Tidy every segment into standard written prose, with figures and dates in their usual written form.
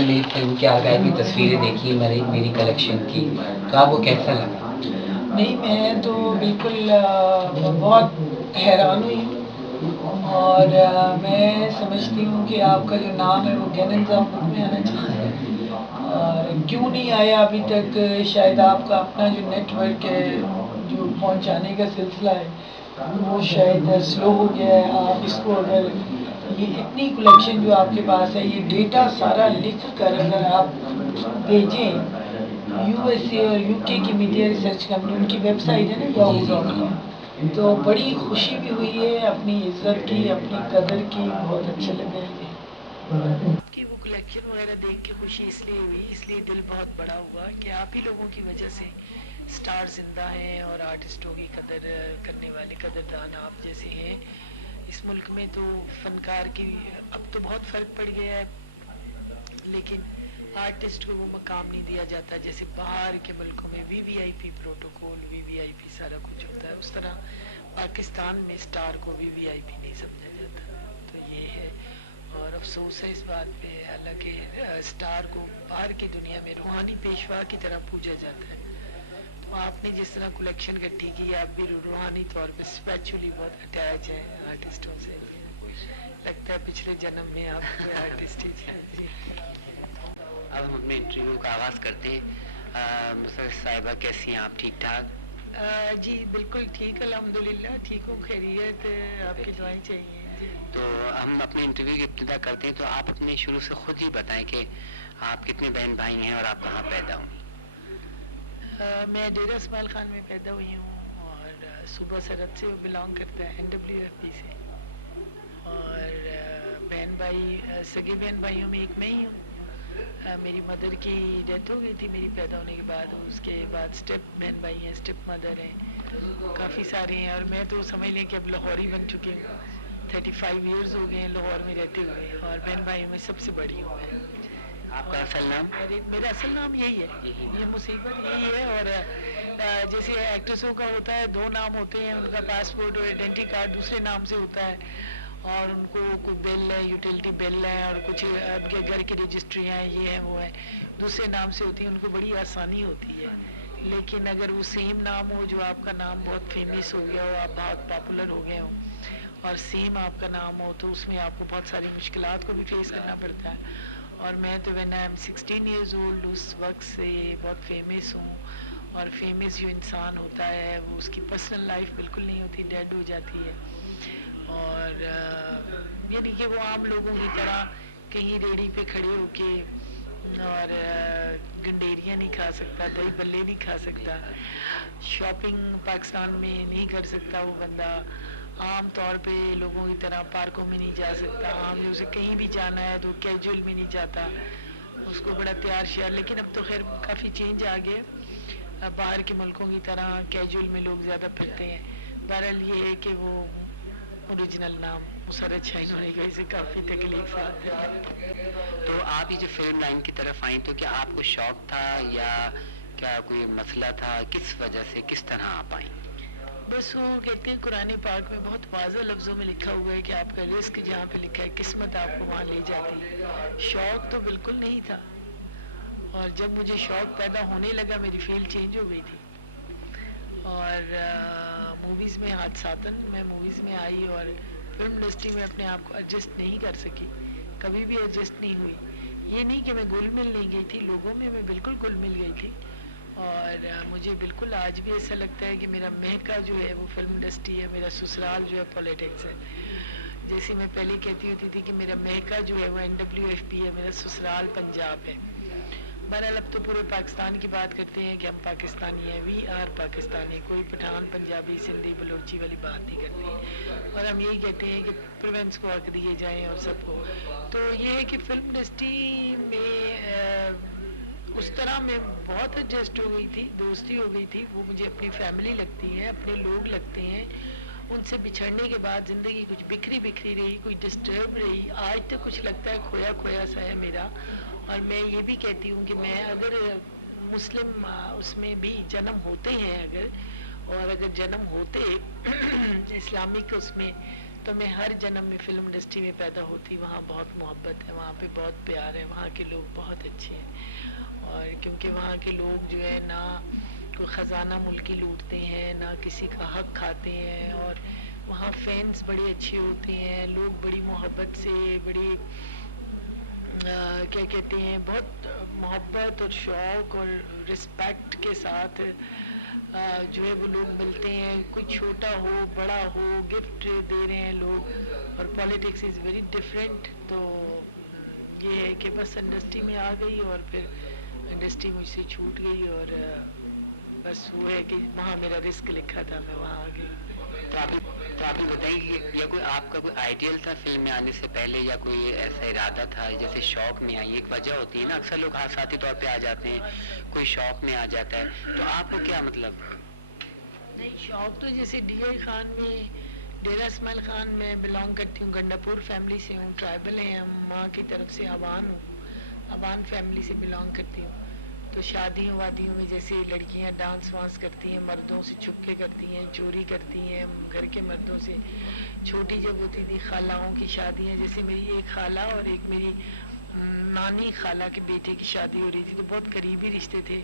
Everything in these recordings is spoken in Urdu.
نے میری فلم کے آغاز کی تصویریں دیکھی میری کلیکشن کی، تو آپ کو کیسا لگا؟ نہیں، میں تو بالکل بہت حیران ہوئی ہوں، اور میں سمجھتی ہوں کہ آپ کا جو نام ہے وہ گیننز آف بک میں آنا چاہیے، اور کیوں نہیں آیا ابھی تک؟ شاید آپ کا اپنا جو نیٹ ورک ہے، جو پہنچانے کا سلسلہ ہے، وہ شاید سلو ہو گیا ہے۔ آپ اس کو اگر یہ اتنی کلیکشن جو آپ کے پاس ہے، یہ ڈیٹا سارا لکھ کر اگر آپ بھیجیں یو ایس اے اور یو کے کی میڈیا ریسرچ کمپنی، ان کی ویب سائٹ ہے نا yahoo.com، تو بڑی خوشی بھی ہوئی ہے، اپنی عزت کی، اپنی قدر کی، بہت اچھا لگا ہے کہ وہ کلیکشن وغیرہ دیکھ کے خوشی اس لیے ہوئی، اس لیے دل بہت بڑا ہوا کہ آپ ہی لوگوں کی وجہ سے سٹار زندہ ہیں اور آرٹسٹوں کی قدر کرنے والے قدردان آپ جیسے ہیں اس ملک میں۔ تو فنکار کی اب تو بہت فرق پڑ گیا ہے، لیکن آرٹسٹ کو وہ مقام نہیں دیا جاتا جیسے باہر کے ملکوں میں وی وی آئی پی پروٹوکول، وی وی آئی پی سارا کچھ ہوتا ہے، اس طرح پاکستان میں سٹار کو وی وی آئی پی نہیں سمجھا جاتا۔ تو یہ ہے، اور افسوس ہے اس بات پہ، حالانکہ سٹار کو باہر کی دنیا میں روحانی پیشوا کی طرح پوجا جاتا ہے۔ تو آپ نے جس طرح کلیکشن اکٹھی کی، آپ بھی روحانی طور پہ اسپیچولی بہت اٹیچ ہیں آرٹسٹوں سے، لگتا ہے پچھلے جنم میں آپ کوئی آرٹسٹ ہی تھے۔ جی اب ہم اپنے انٹرویو کا آغاز کرتے ہیں۔ مسرت صاحبہ کیسی ہیں آپ؟ ٹھیک ٹھاک؟ جی بالکل ٹھیک، الحمدللہ ٹھیک ہوں، خیریت، آپ کی دعائیں چاہیے۔ جی تو ہم اپنے انٹرویو کی ابتدا کرتے ہیں، تو آپ اپنے شروع سے خود ہی بتائیں کہ آپ کتنے بہن بھائی ہیں اور آپ کہاں پیدا ہوئی؟ میں ڈیرہ اسماعیل خان میں پیدا ہوئی ہوں، اور صوبہ سرحد سے وہ بلانگ کرتا ہے NWFP سے، اور بہن بھائی سگے بہن بھائیوں میں ایک میں ہی ہوں۔ میری مدر کی ڈیتھ ہو گئی تھی میری پیدا ہونے کے بعد، اس کے بعد اسٹیپ بہن بھائی ہیں، اسٹیپ مدر ہیں، کافی سارے ہیں، اور میں تو سمجھ لیں کہ اب لاہوری بن چکی ہوں، 35 ایئرز ہو گئے ہیں لاہور میں رہتے ہوئے، اور بہن بھائیوں میں سب سے بڑی ہوں میں۔ آپ کا اصل نام؟ میرا اصل نام یہی ہے، یہ مصیبت یہی ہے، اور جیسے ایکٹریسوں کا ہوتا ہے 2 نام ہوتے ہیں، ان کا پاسپورٹ اور آئیڈینٹی کارڈ دوسرے نام سے ہوتا ہے، اور ان کو کوئی بل ہے، یوٹیلٹی بل ہے، اور کچھ ان کے گھر کی رجسٹری ہیں، یہ ہیں وہ ہیں، دوسرے نام سے ہوتی ہیں، ان کو بڑی آسانی ہوتی ہے۔ لیکن اگر وہ سیم نام ہو، جو آپ کا نام بہت فیمس ہو گیا ہو، آپ بہت پاپولر ہو گئے ہوں، اور سیم آپ کا نام ہو، تو اس میں آپ کو بہت ساری مشکلات کو بھی فیس کرنا پڑتا ہے۔ اور میں تو when I'm 16 years old اس وقت سے بہت فیمس ہوں، اور فیمس جو انسان ہوتا ہے وہ اس کی پرسنل لائف بالکل نہیں ہوتی، ڈیڈ ہو جاتی ہے، اور یعنی کہ وہ عام لوگوں کی طرح کہیں ریڑھی پہ کھڑے ہو کے اور گنڈیریاں نہیں کھا سکتا، دہی بلے نہیں کھا سکتا، شاپنگ پاکستان میں نہیں کر سکتا وہ بندہ، عام طور پہ لوگوں کی طرح پارکوں میں نہیں جا سکتا، عام لوگ سے کہیں بھی جانا ہے تو کیجول میں نہیں جاتا، اس کو بڑا تیار شیار۔ لیکن اب تو خیر کافی چینج آ گیا، اب باہر کے ملکوں کی طرح کیجول میں لوگ زیادہ پھرتے ہیں۔ بہرحال یہ ہے کہ وہ اوریجنل نام مسرت شاہین ہونے کی وجہ سے کافی تکلیفات ہیں۔ تو آپ یہ جو فلم لائن کی طرف آئیں تو کیا آپ کو شوق تھا یا کیا کوئی مسئلہ تھا؟ کس وجہ سے، کس طرح آپ آئیں؟ بس وہ کہتے ہیں قرآن پاک میں بہت واضح لفظوں میں لکھا ہوا ہے کہ آپ کا رزق جہاں پہ لکھا ہے قسمت آپ کو وہاں لے جاتی ہے۔ شوق تو بالکل نہیں تھا، اور جب مجھے شوق پیدا ہونے لگا میری فیلڈ چینج ہو گئی تھی، اور موویز میں حادثاتاً میں موویز میں آئی، اور فلم انڈسٹری میں اپنے آپ کو ایڈجسٹ نہیں کر سکی، کبھی بھی ایڈجسٹ نہیں ہوئی۔ یہ نہیں کہ میں گل مل نہیں گئی تھی، لوگوں میں بالکل گل مل گئی تھی، اور مجھے بالکل آج بھی ایسا لگتا ہے کہ میرا مہکا جو ہے وہ فلم انڈسٹری ہے، میرا سسرال جو ہے پولیٹکس ہے۔ جیسے میں پہلے کہتی ہوتی تھی کہ میرا مہکا جو ہے وہ NWFP ہے، میرا سسرال پنجاب ہے۔ بہرحال اب تو پورے پاکستان کی بات کرتے ہیں کہ ہم پاکستانی ہیں، وی آر پاکستانی، کوئی پٹھان پنجابی سندھی بلوچی والی بات نہیں کرتے، اور ہم یہی کہتے ہیں کہ پروینس کو حق دیے جائیں اور سب کو۔ تو یہ ہے کہ فلم انڈسٹری میں اس طرح میں بہت ایڈجسٹ ہو گئی تھی، دوستی ہو گئی تھی، وہ مجھے اپنی فیملی لگتی ہے، اپنے لوگ لگتے ہیں۔ ان سے بچھڑنے کے بعد زندگی کچھ بکھری بکھری رہی، کوئی ڈسٹرب رہی، آج تک کچھ لگتا ہے کھویا کھویا سا ہے میرا۔ اور میں یہ بھی کہتی ہوں کہ میں اگر مسلم اس میں بھی جنم ہوتے ہیں اگر، اور اگر جنم ہوتے اسلامک اس میں، تو میں ہر جنم میں فلم انڈسٹری میں پیدا ہوتی. وہاں بہت محبت ہے, وہاں پہ بہت پیار ہے, وہاں کے لوگ بہت اچھے ہیں. اور کیونکہ وہاں کے لوگ جو ہے نہ کوئی خزانہ ملکی لوٹتے ہیں, نہ کسی کا حق کھاتے ہیں, اور وہاں فینس بڑے اچھے ہوتے ہیں, لوگ بڑی محبت سے, بڑی کیا کہتے ہیں, بہت محبت اور شوق اور رسپیکٹ کے ساتھ جو ہے وہ لوگ ملتے ہیں. کوئی چھوٹا ہو بڑا ہو گفٹ دے رہے ہیں لوگ, اور پالیٹکس از ویری ڈفرینٹ. تو یہ ہے کہ بس انڈسٹری میں آ گئی اور پھر انڈسٹری مجھ سے چھوٹ گئی, اور بس وہ ہے کہ وہاں میرا رسک لکھا تھا, میں وہاں آ گئی. تو آپ بتائیں کہ یا کوئی آپ کا کوئی آئیڈیل تھا فلم میں آنے سے پہلے, یا کوئی ایسا ارادہ تھا جیسے شوق میں آئی؟ ایک وجہ ہوتی ہے نا, اکثر لوگ حادثاتی طور پہ آ جاتے ہیں, کوئی شوق میں آ جاتا ہے, تو آپ کو کیا مطلب؟ نہیں, شوق تو جیسے ڈی آئی خان میں, ڈیرہ اسماعیل خان میں بلانگ کرتی ہوں, گنڈا پور فیملی سے ہوں, ٹرائبل ہیں ہم, ماں کی طرف سے اوان ہوں, اوان فیملی سے بلانگ کرتی ہوں. تو شادیوں وادیوں میں جیسے لڑکیاں ڈانس وانس کرتی ہیں, مردوں سے چھپ کے کرتی ہیں, چوری کرتی ہیں گھر کے مردوں سے. چھوٹی جب ہوتی تھی خالہوں کی شادیاں, جیسے میری ایک خالہ اور ایک میری نانی خالہ کے بیٹے کی شادی ہو رہی تھی, تو بہت قریبی رشتے تھے.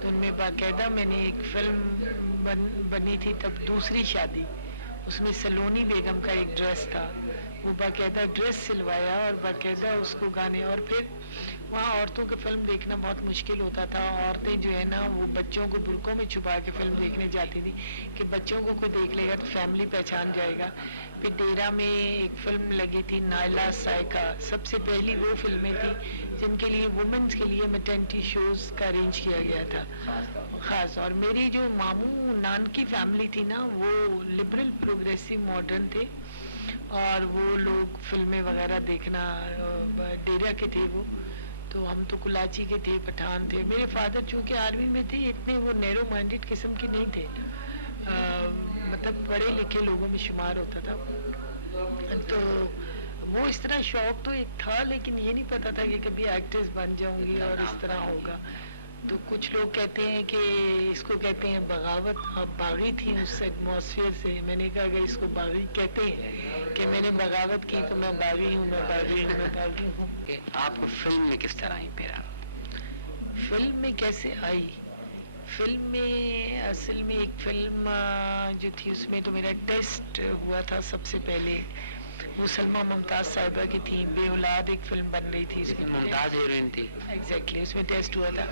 تو ان میں باقاعدہ میں نے ایک فلم بنی تھی تب, دوسری شادی, اس میں سلونی بیگم کا ایک ڈریس تھا, وہ باقاعدہ ڈریس سلوایا اور باقاعدہ اس کو گانے. اور پھر وہاں عورتوں کی فلم دیکھنا بہت مشکل ہوتا تھا, عورتیں جو ہے نا وہ بچوں کو برقعوں میں چھپا کے فلم دیکھنے جاتی تھی کہ بچوں کو کوئی دیکھ لے گا تو فیملی پہچان جائے گا. پھر ڈیرا میں ایک فلم لگی تھی نائلہ سائیکا, سب سے پہلی وہ فلمیں تھیں جن کے لیے وومنس کے لیے میٹرنٹی شوز کا ارینج کیا گیا تھا خاص. اور میری جو ماموں نان کی فیملی تھی نا, وہ لبرل پروگریسو ماڈرن تھے, اور وہ لوگ فلمیں وغیرہ دیکھنا ڈیرا کے تھے وہ. تو ہم تو کلاچی کے تھے, پٹھان تھے. میرے فادر چونکہ آرمی میں تھے, اتنے وہ نیرو مائنڈیڈ قسم کے نہیں تھے, مطلب پڑھے لکھے لوگوں میں شمار ہوتا تھا. تو وہ اس طرح شوق تو ایک تھا, لیکن یہ نہیں پتا تھا کہ کبھی ایکٹریس بن جاؤں گی اور اس طرح ہوگا. تو کچھ لوگ کہتے ہیں کہ اس کو کہتے ہیں بغاوت, آپ باغی تھی اس ایٹماسفیئر سے. میں نے کہا کہ اس کو باغی کہتے ہیں کہ میں نے بغاوت کی تو میں باغی ہوں, میں باغی ہوں, میں باغی ہوں. آپ کو فلم میں کس طرح آئی پیرا؟ فلم میں کیسے آئی؟ فلم میں اصل میں ایک فلم جو تھی اس میں تو میرا ٹیسٹ ہوا تھا سب سے پہلے, وہ سلمہ ممتاز صاحبہ کی تھی, بے اولاد ایک فلم بن رہی تھی, اس میں ممتاز ہیروئن تھی. ایگزیکٹلی اس میں ٹیسٹ ہوا تھا.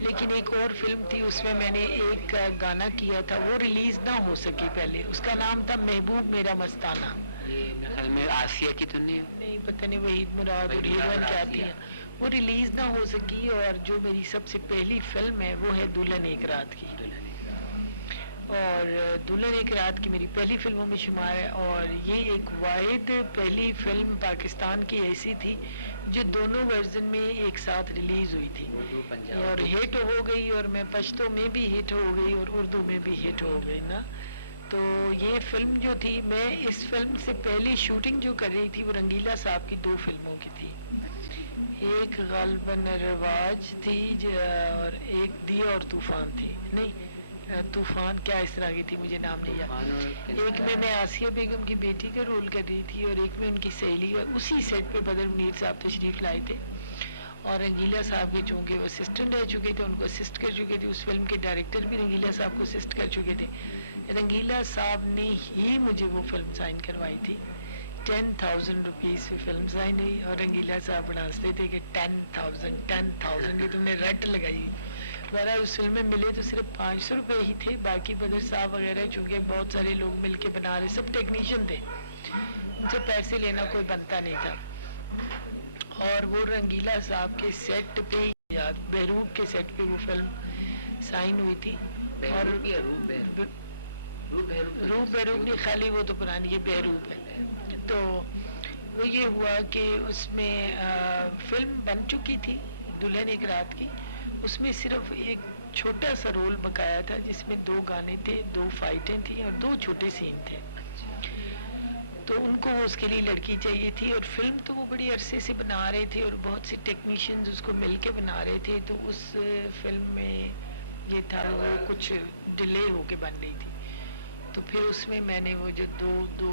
لیکن ایک اور فلم تھی, اس میں میں نے ایک گانا کیا تھا, وہ ریلیز نہ ہو سکی پہلے, اس کا نام تھا محبوب میرا مستانہ. یہ میں آسیہ کی تو نہیں پتہ نہیں وحید مراد اور ہیروئن کیا تھی, وہ ریلیز نہ ہو سکی. اور جو میری سب سے پہلی فلم ہے وہ ہے دلہن ایک رات کی, اور دلہن ایک رات کی میری پہلی فلموں میں شمار ہے. اور یہ ایک واحد پہلی فلم پاکستان کی ایسی تھی جو دونوں ورژن میں ایک ساتھ ریلیز ہوئی تھی اور ہٹ ہو گئی, اور میں پشتو میں بھی ہٹ ہو گئی اور اردو میں بھی ہٹ ہو گئی نا. تو یہ فلم جو تھی, میں اس فلم سے پہلی شوٹنگ جو کر رہی تھی وہ رنگیلا صاحب کی 2 فلموں کی تھی. ایک غالباً رواج تھی اور ایک دیا اور طوفان تھی, نہیں طوفان کیا اس طرح کی تھی مجھے نام نہیں یاد. ایک میں آسیہ بیگم کی بیٹی کا رول کر رہی تھی, اور ایک میں ان کی سہیلی. اسی سیٹ پہ بدر منیر صاحب تشریف لائے تھے, اور رنگیلا صاحب کے چونکہ وہ اسسٹنٹ رہ چکے تھے, ان کو اسسٹ کر چکے تھے. اس فلم کے ڈائریکٹر بھی رنگیلا صاحب کو اسسٹ کر چکے تھے. رنگیلا صاحب نے ہی مجھے وہ فلم سائن کروائی تھی. 10,000 روپیز کی فلم سائن ہوئی, اور رنگیلا صاحب بڑھاستے تھے کہ 10,000 یہ تم نے رٹ لگائی. میرا اس فلم میں ملے تو صرف 500 روپے ہی تھے, باقی بدر صاحب وغیرہ چونکہ بہت سارے لوگ مل کے بنا رہے, سب ٹیکنیشین تھے, ان سے پیسے لینا کوئی بنتا نہیں تھا. اور وہ رنگیلا صاحب کے سیٹ پہ, بہروب کے سیٹ پہ وہ فلم سائن ہوئی تھی. اور روح بہروب نہیں, خالی وہ تو پرانی ہے, بہروب ہے. تو وہ یہ ہوا کہ اس میں فلم بن چکی تھی دلہن ایک رات کی, اس میں صرف ایک چھوٹا سا رول بکایا تھا جس میں 2 گانے تھے, 2 فائٹیں تھیں اور 2 چھوٹے سین تھے. تو ان کو اس کے لیے لڑکی چاہیے تھی, اور فلم تو وہ بڑی عرصے سے بنا رہے تھے اور بہت سے ٹیکنیشینز اس کو مل کے بنا رہے تھے. تو اس فلم میں یہ تھا وہ کچھ ڈیلے ہو کے بن رہی تھی. تو پھر اس میں نے وہ جو دو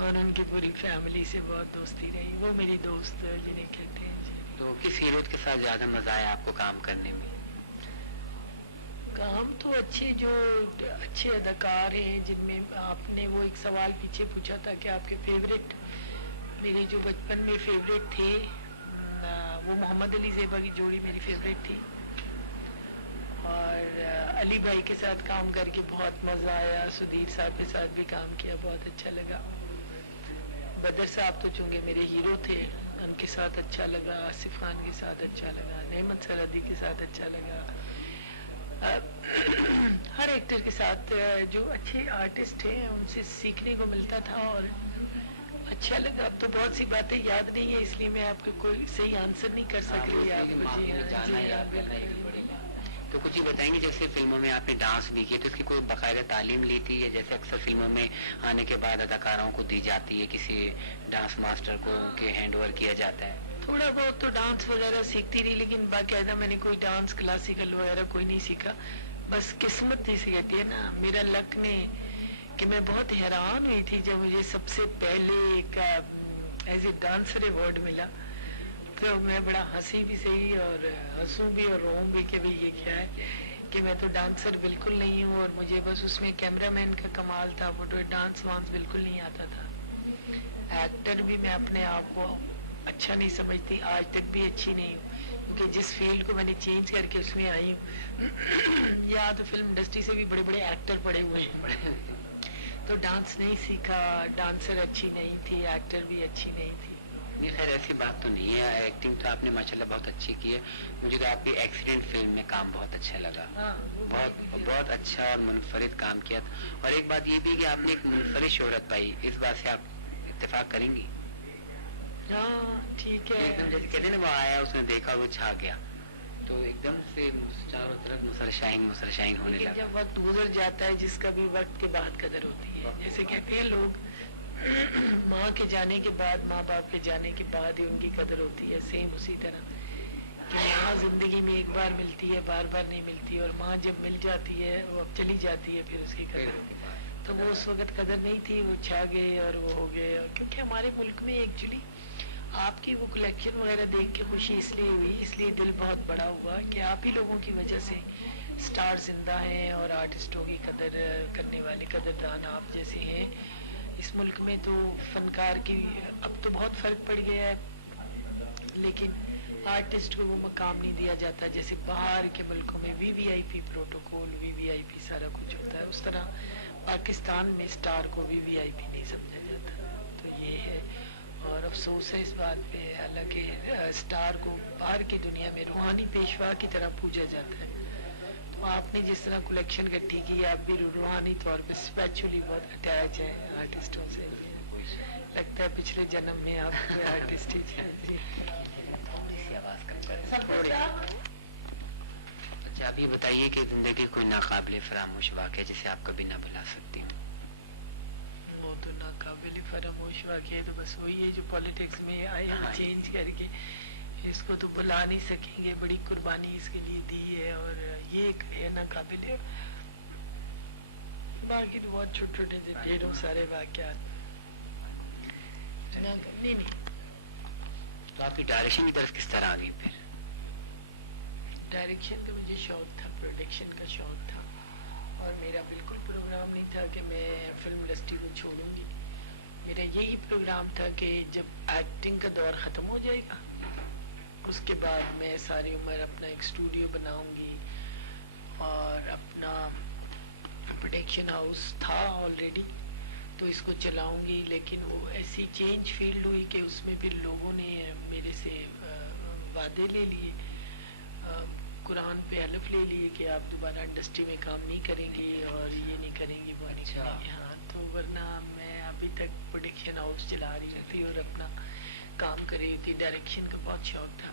اور ان کی پوری فیملی سے بہت دوستی رہی. وہ میری دوست جنہیں کہتے ہیں جی. تو کس ہیرو کے ساتھ زیادہ مزہ آیا آپ کو کام کرنے میں؟ کام تو اچھے جو اچھے اداکار ہیں جن میں آپ نے وہ ایک سوال پیچھے پوچھا تھا کہ آپ کے فیوریٹ. میرے جو بچپن میں فیوریٹ تھے وہ محمد علی زیبا کی جوڑی میری فیوریٹ تھی. اور علی بھائی کے ساتھ کام کر کے بہت مزہ آیا. سدھیر صاحب کے ساتھ بھی کام کیا, بہت اچھا لگا. بدر صاحب تو چونکہ میرے ہیرو تھے ان کے ساتھ اچھا لگا. آصف خان کے ساتھ اچھا لگا. نعمت سرحدی کے ساتھ اچھا لگا. ہر ایکٹر کے ساتھ جو اچھے آرٹسٹ ہیں ان سے سیکھنے کو ملتا تھا اور اچھا لگا. اب تو بہت سی باتیں یاد نہیں ہیں اس لیے میں آپ کو کوئی صحیح آنسر نہیں کر سک رہی. آپ تو کچھ ہی بتائیں گے, جیسے فلموں میں آپ نے ڈانس بھی کیا تو اس کی کوئی باقاعدہ تعلیم لی تھی, یا جیسے اکثر فلموں میں آنے کے بعد اداکاروں کو دی جاتی ہے کسی ڈانس ماسٹر کو کہ ہینڈ اوور کیا جاتا ہے؟ تھوڑا بہت تو ڈانس وغیرہ سیکھتی رہی لیکن باقاعدہ میں نے کوئی ڈانس کلاسیکل وغیرہ کوئی نہیں سیکھا. بس قسمت جیسے کہتی ہے نا, میرا لک نے کہ میں بہت حیران ہوئی تھی جب مجھے سب سے پہلے ایک ایز اے ڈانسر ایوارڈ ملا. تو میں بڑا ہنسی بھی صحیح اور ہنسوں بھی اور روؤں بھی کہ بھئی یہ کیا ہے کہ میں تو ڈانسر بالکل نہیں ہوں. اور مجھے بس اس میں کیمرہ مین کا کمال تھا, فوٹو ڈانس وانس بالکل نہیں آتا تھا. ایکٹر بھی میں اپنے آپ کو اچھا نہیں سمجھتی, آج تک بھی اچھی نہیں ہوں کیونکہ جس فیلڈ کو میں نے چینج کر کے اس میں آئی ہوں یا تو فلم انڈسٹری سے بھی بڑے بڑے ایکٹر پڑے ہوئے ہیں تو ڈانس نہیں سیکھا. ڈانسر اچھی نہیں تھی, ایکٹر بھی اچھی نہیں تھی. نہیں خیر ایسی بات تو نہیں ہے, ایکٹنگ تو آپ نے ماشاءاللہ بہت اچھی کی ہے. مجھے تو آپ کی ایکسیڈنٹ فلم میں کام بہت اچھا لگا, بہت اچھا اور منفرد کام کیا تھا. اور ایک بات یہ بھی کہ آپ نے ایک منفرد شہرت پائی, اس بات سے آپ اتفاق کریں گی؟ ہاں ٹھیک ہے. ایک دم جیسے کہتے ہیں نا, وہ آیا اس نے دیکھا وہ چھا گیا, تو ایک دم سے چاروں طرف نصر شاہین ہونے لگا. جب وقت گزر جاتا ہے جس کا بھی وقت کے بعد قدر ہوتی ہے. جیسے کہتے ہیں لوگ ماں کے جانے کے بعد, ماں باپ کے جانے کے بعد ہی ان کی قدر ہوتی ہے. سیم اسی طرح کہ ماں زندگی میں ایک بار ملتی ہے, بار بار نہیں ملتی, اور ماں جب مل جاتی ہے وہ اب چلی جاتی ہے پھر اس کی قدر ہوتی ہے. تو وہ اس وقت قدر نہیں تھی, وہ چھا گئے اور وہ ہو گئے. اور کیونکہ ہمارے ملک میں ایکچولی آپ کی وہ کلیکشن وغیرہ دیکھ کے خوشی اس لیے ہوئی, اس لیے دل بہت بڑا ہوا کہ آپ ہی لوگوں کی وجہ سے سٹار زندہ ہیں اور آرٹسٹوں کی قدر کرنے والے قدردان آپ جیسے ہیں. اس ملک میں تو فنکار کی اب تو بہت فرق پڑ گیا ہے لیکن آرٹسٹ کو وہ مقام نہیں دیا جاتا جیسے باہر کے ملکوں میں وی وی آئی پی پروٹوکول, وی وی آئی پی سارا کچھ ہوتا ہے. اس طرح پاکستان میں سٹار کو وی وی آئی پی نہیں سمجھا جاتا. تو یہ ہے اور افسوس ہے اس بات پہ. حالانکہ سٹار کو باہر کی دنیا میں روحانی پیشوا کی طرح پوجا جاتا ہے. تو آپ نے جس طرح کلیکشن اکٹھی کی, آپ بھی روحانی طور پہ اسپیچولی بہت اٹیچ ہیں آرٹسٹوں سے. لگتا ہے پچھلے جنم میں آپ کوئی آرٹسٹ ہی تھے. اچھا آپ یہ بتائیے کہ زندگی کوئی ناقابل فراموش واقعہ جسے آپ کبھی نہ بھلا سکتی ہوں؟ وہ تو ناقابل فراموش واقعہ ہے تو بس وہی ہے جو پالیٹکس میں آئے ہم چینج کر کے, اس کو تو بھلا نہیں سکیں گے. بڑی قربانی اس کے لیے دی ہے اور یہ ایک ہے ناقابل ہے. باقی تو بہت چھوٹے چھوٹے سے ڈھیروں سارے واقعات نہیں. تو آپ کی ڈائریکشن کی طرف کس طرح آ گئی پھر؟ ڈائریکشن کا مجھے شوق تھا, پروڈکشن کا شوق تھا, اور میرا بالکل پروگرام نہیں تھا کہ میں فلم انڈسٹری کو چھوڑوں گی. میرا یہی پروگرام تھا کہ جب ایکٹنگ کا دور ختم ہو جائے گا اس کے بعد میں ساری عمر اپنا ایک اسٹوڈیو بناؤں گی اور اپنا پروڈکشن ہاؤس تھا آلریڈی تو اس کو چلاؤں گی. لیکن وہ ایسی چینج فیلڈ ہوئی کہ اس میں پھر لوگوں نے میرے سے وعدے لے لیے, قرآن پہ حلف لے لیے کہ آپ دوبارہ انڈسٹری میں کام نہیں کریں گی اور یہ نہیں کریں گی, وہ نہیں کریں گی. ہاں تو ورنہ میں ابھی تک پروڈکشن ہاؤس چلا رہی ہوتی اور اپنا کام کر رہی ہوتی. ڈائریکشن کا بہت شوق تھا.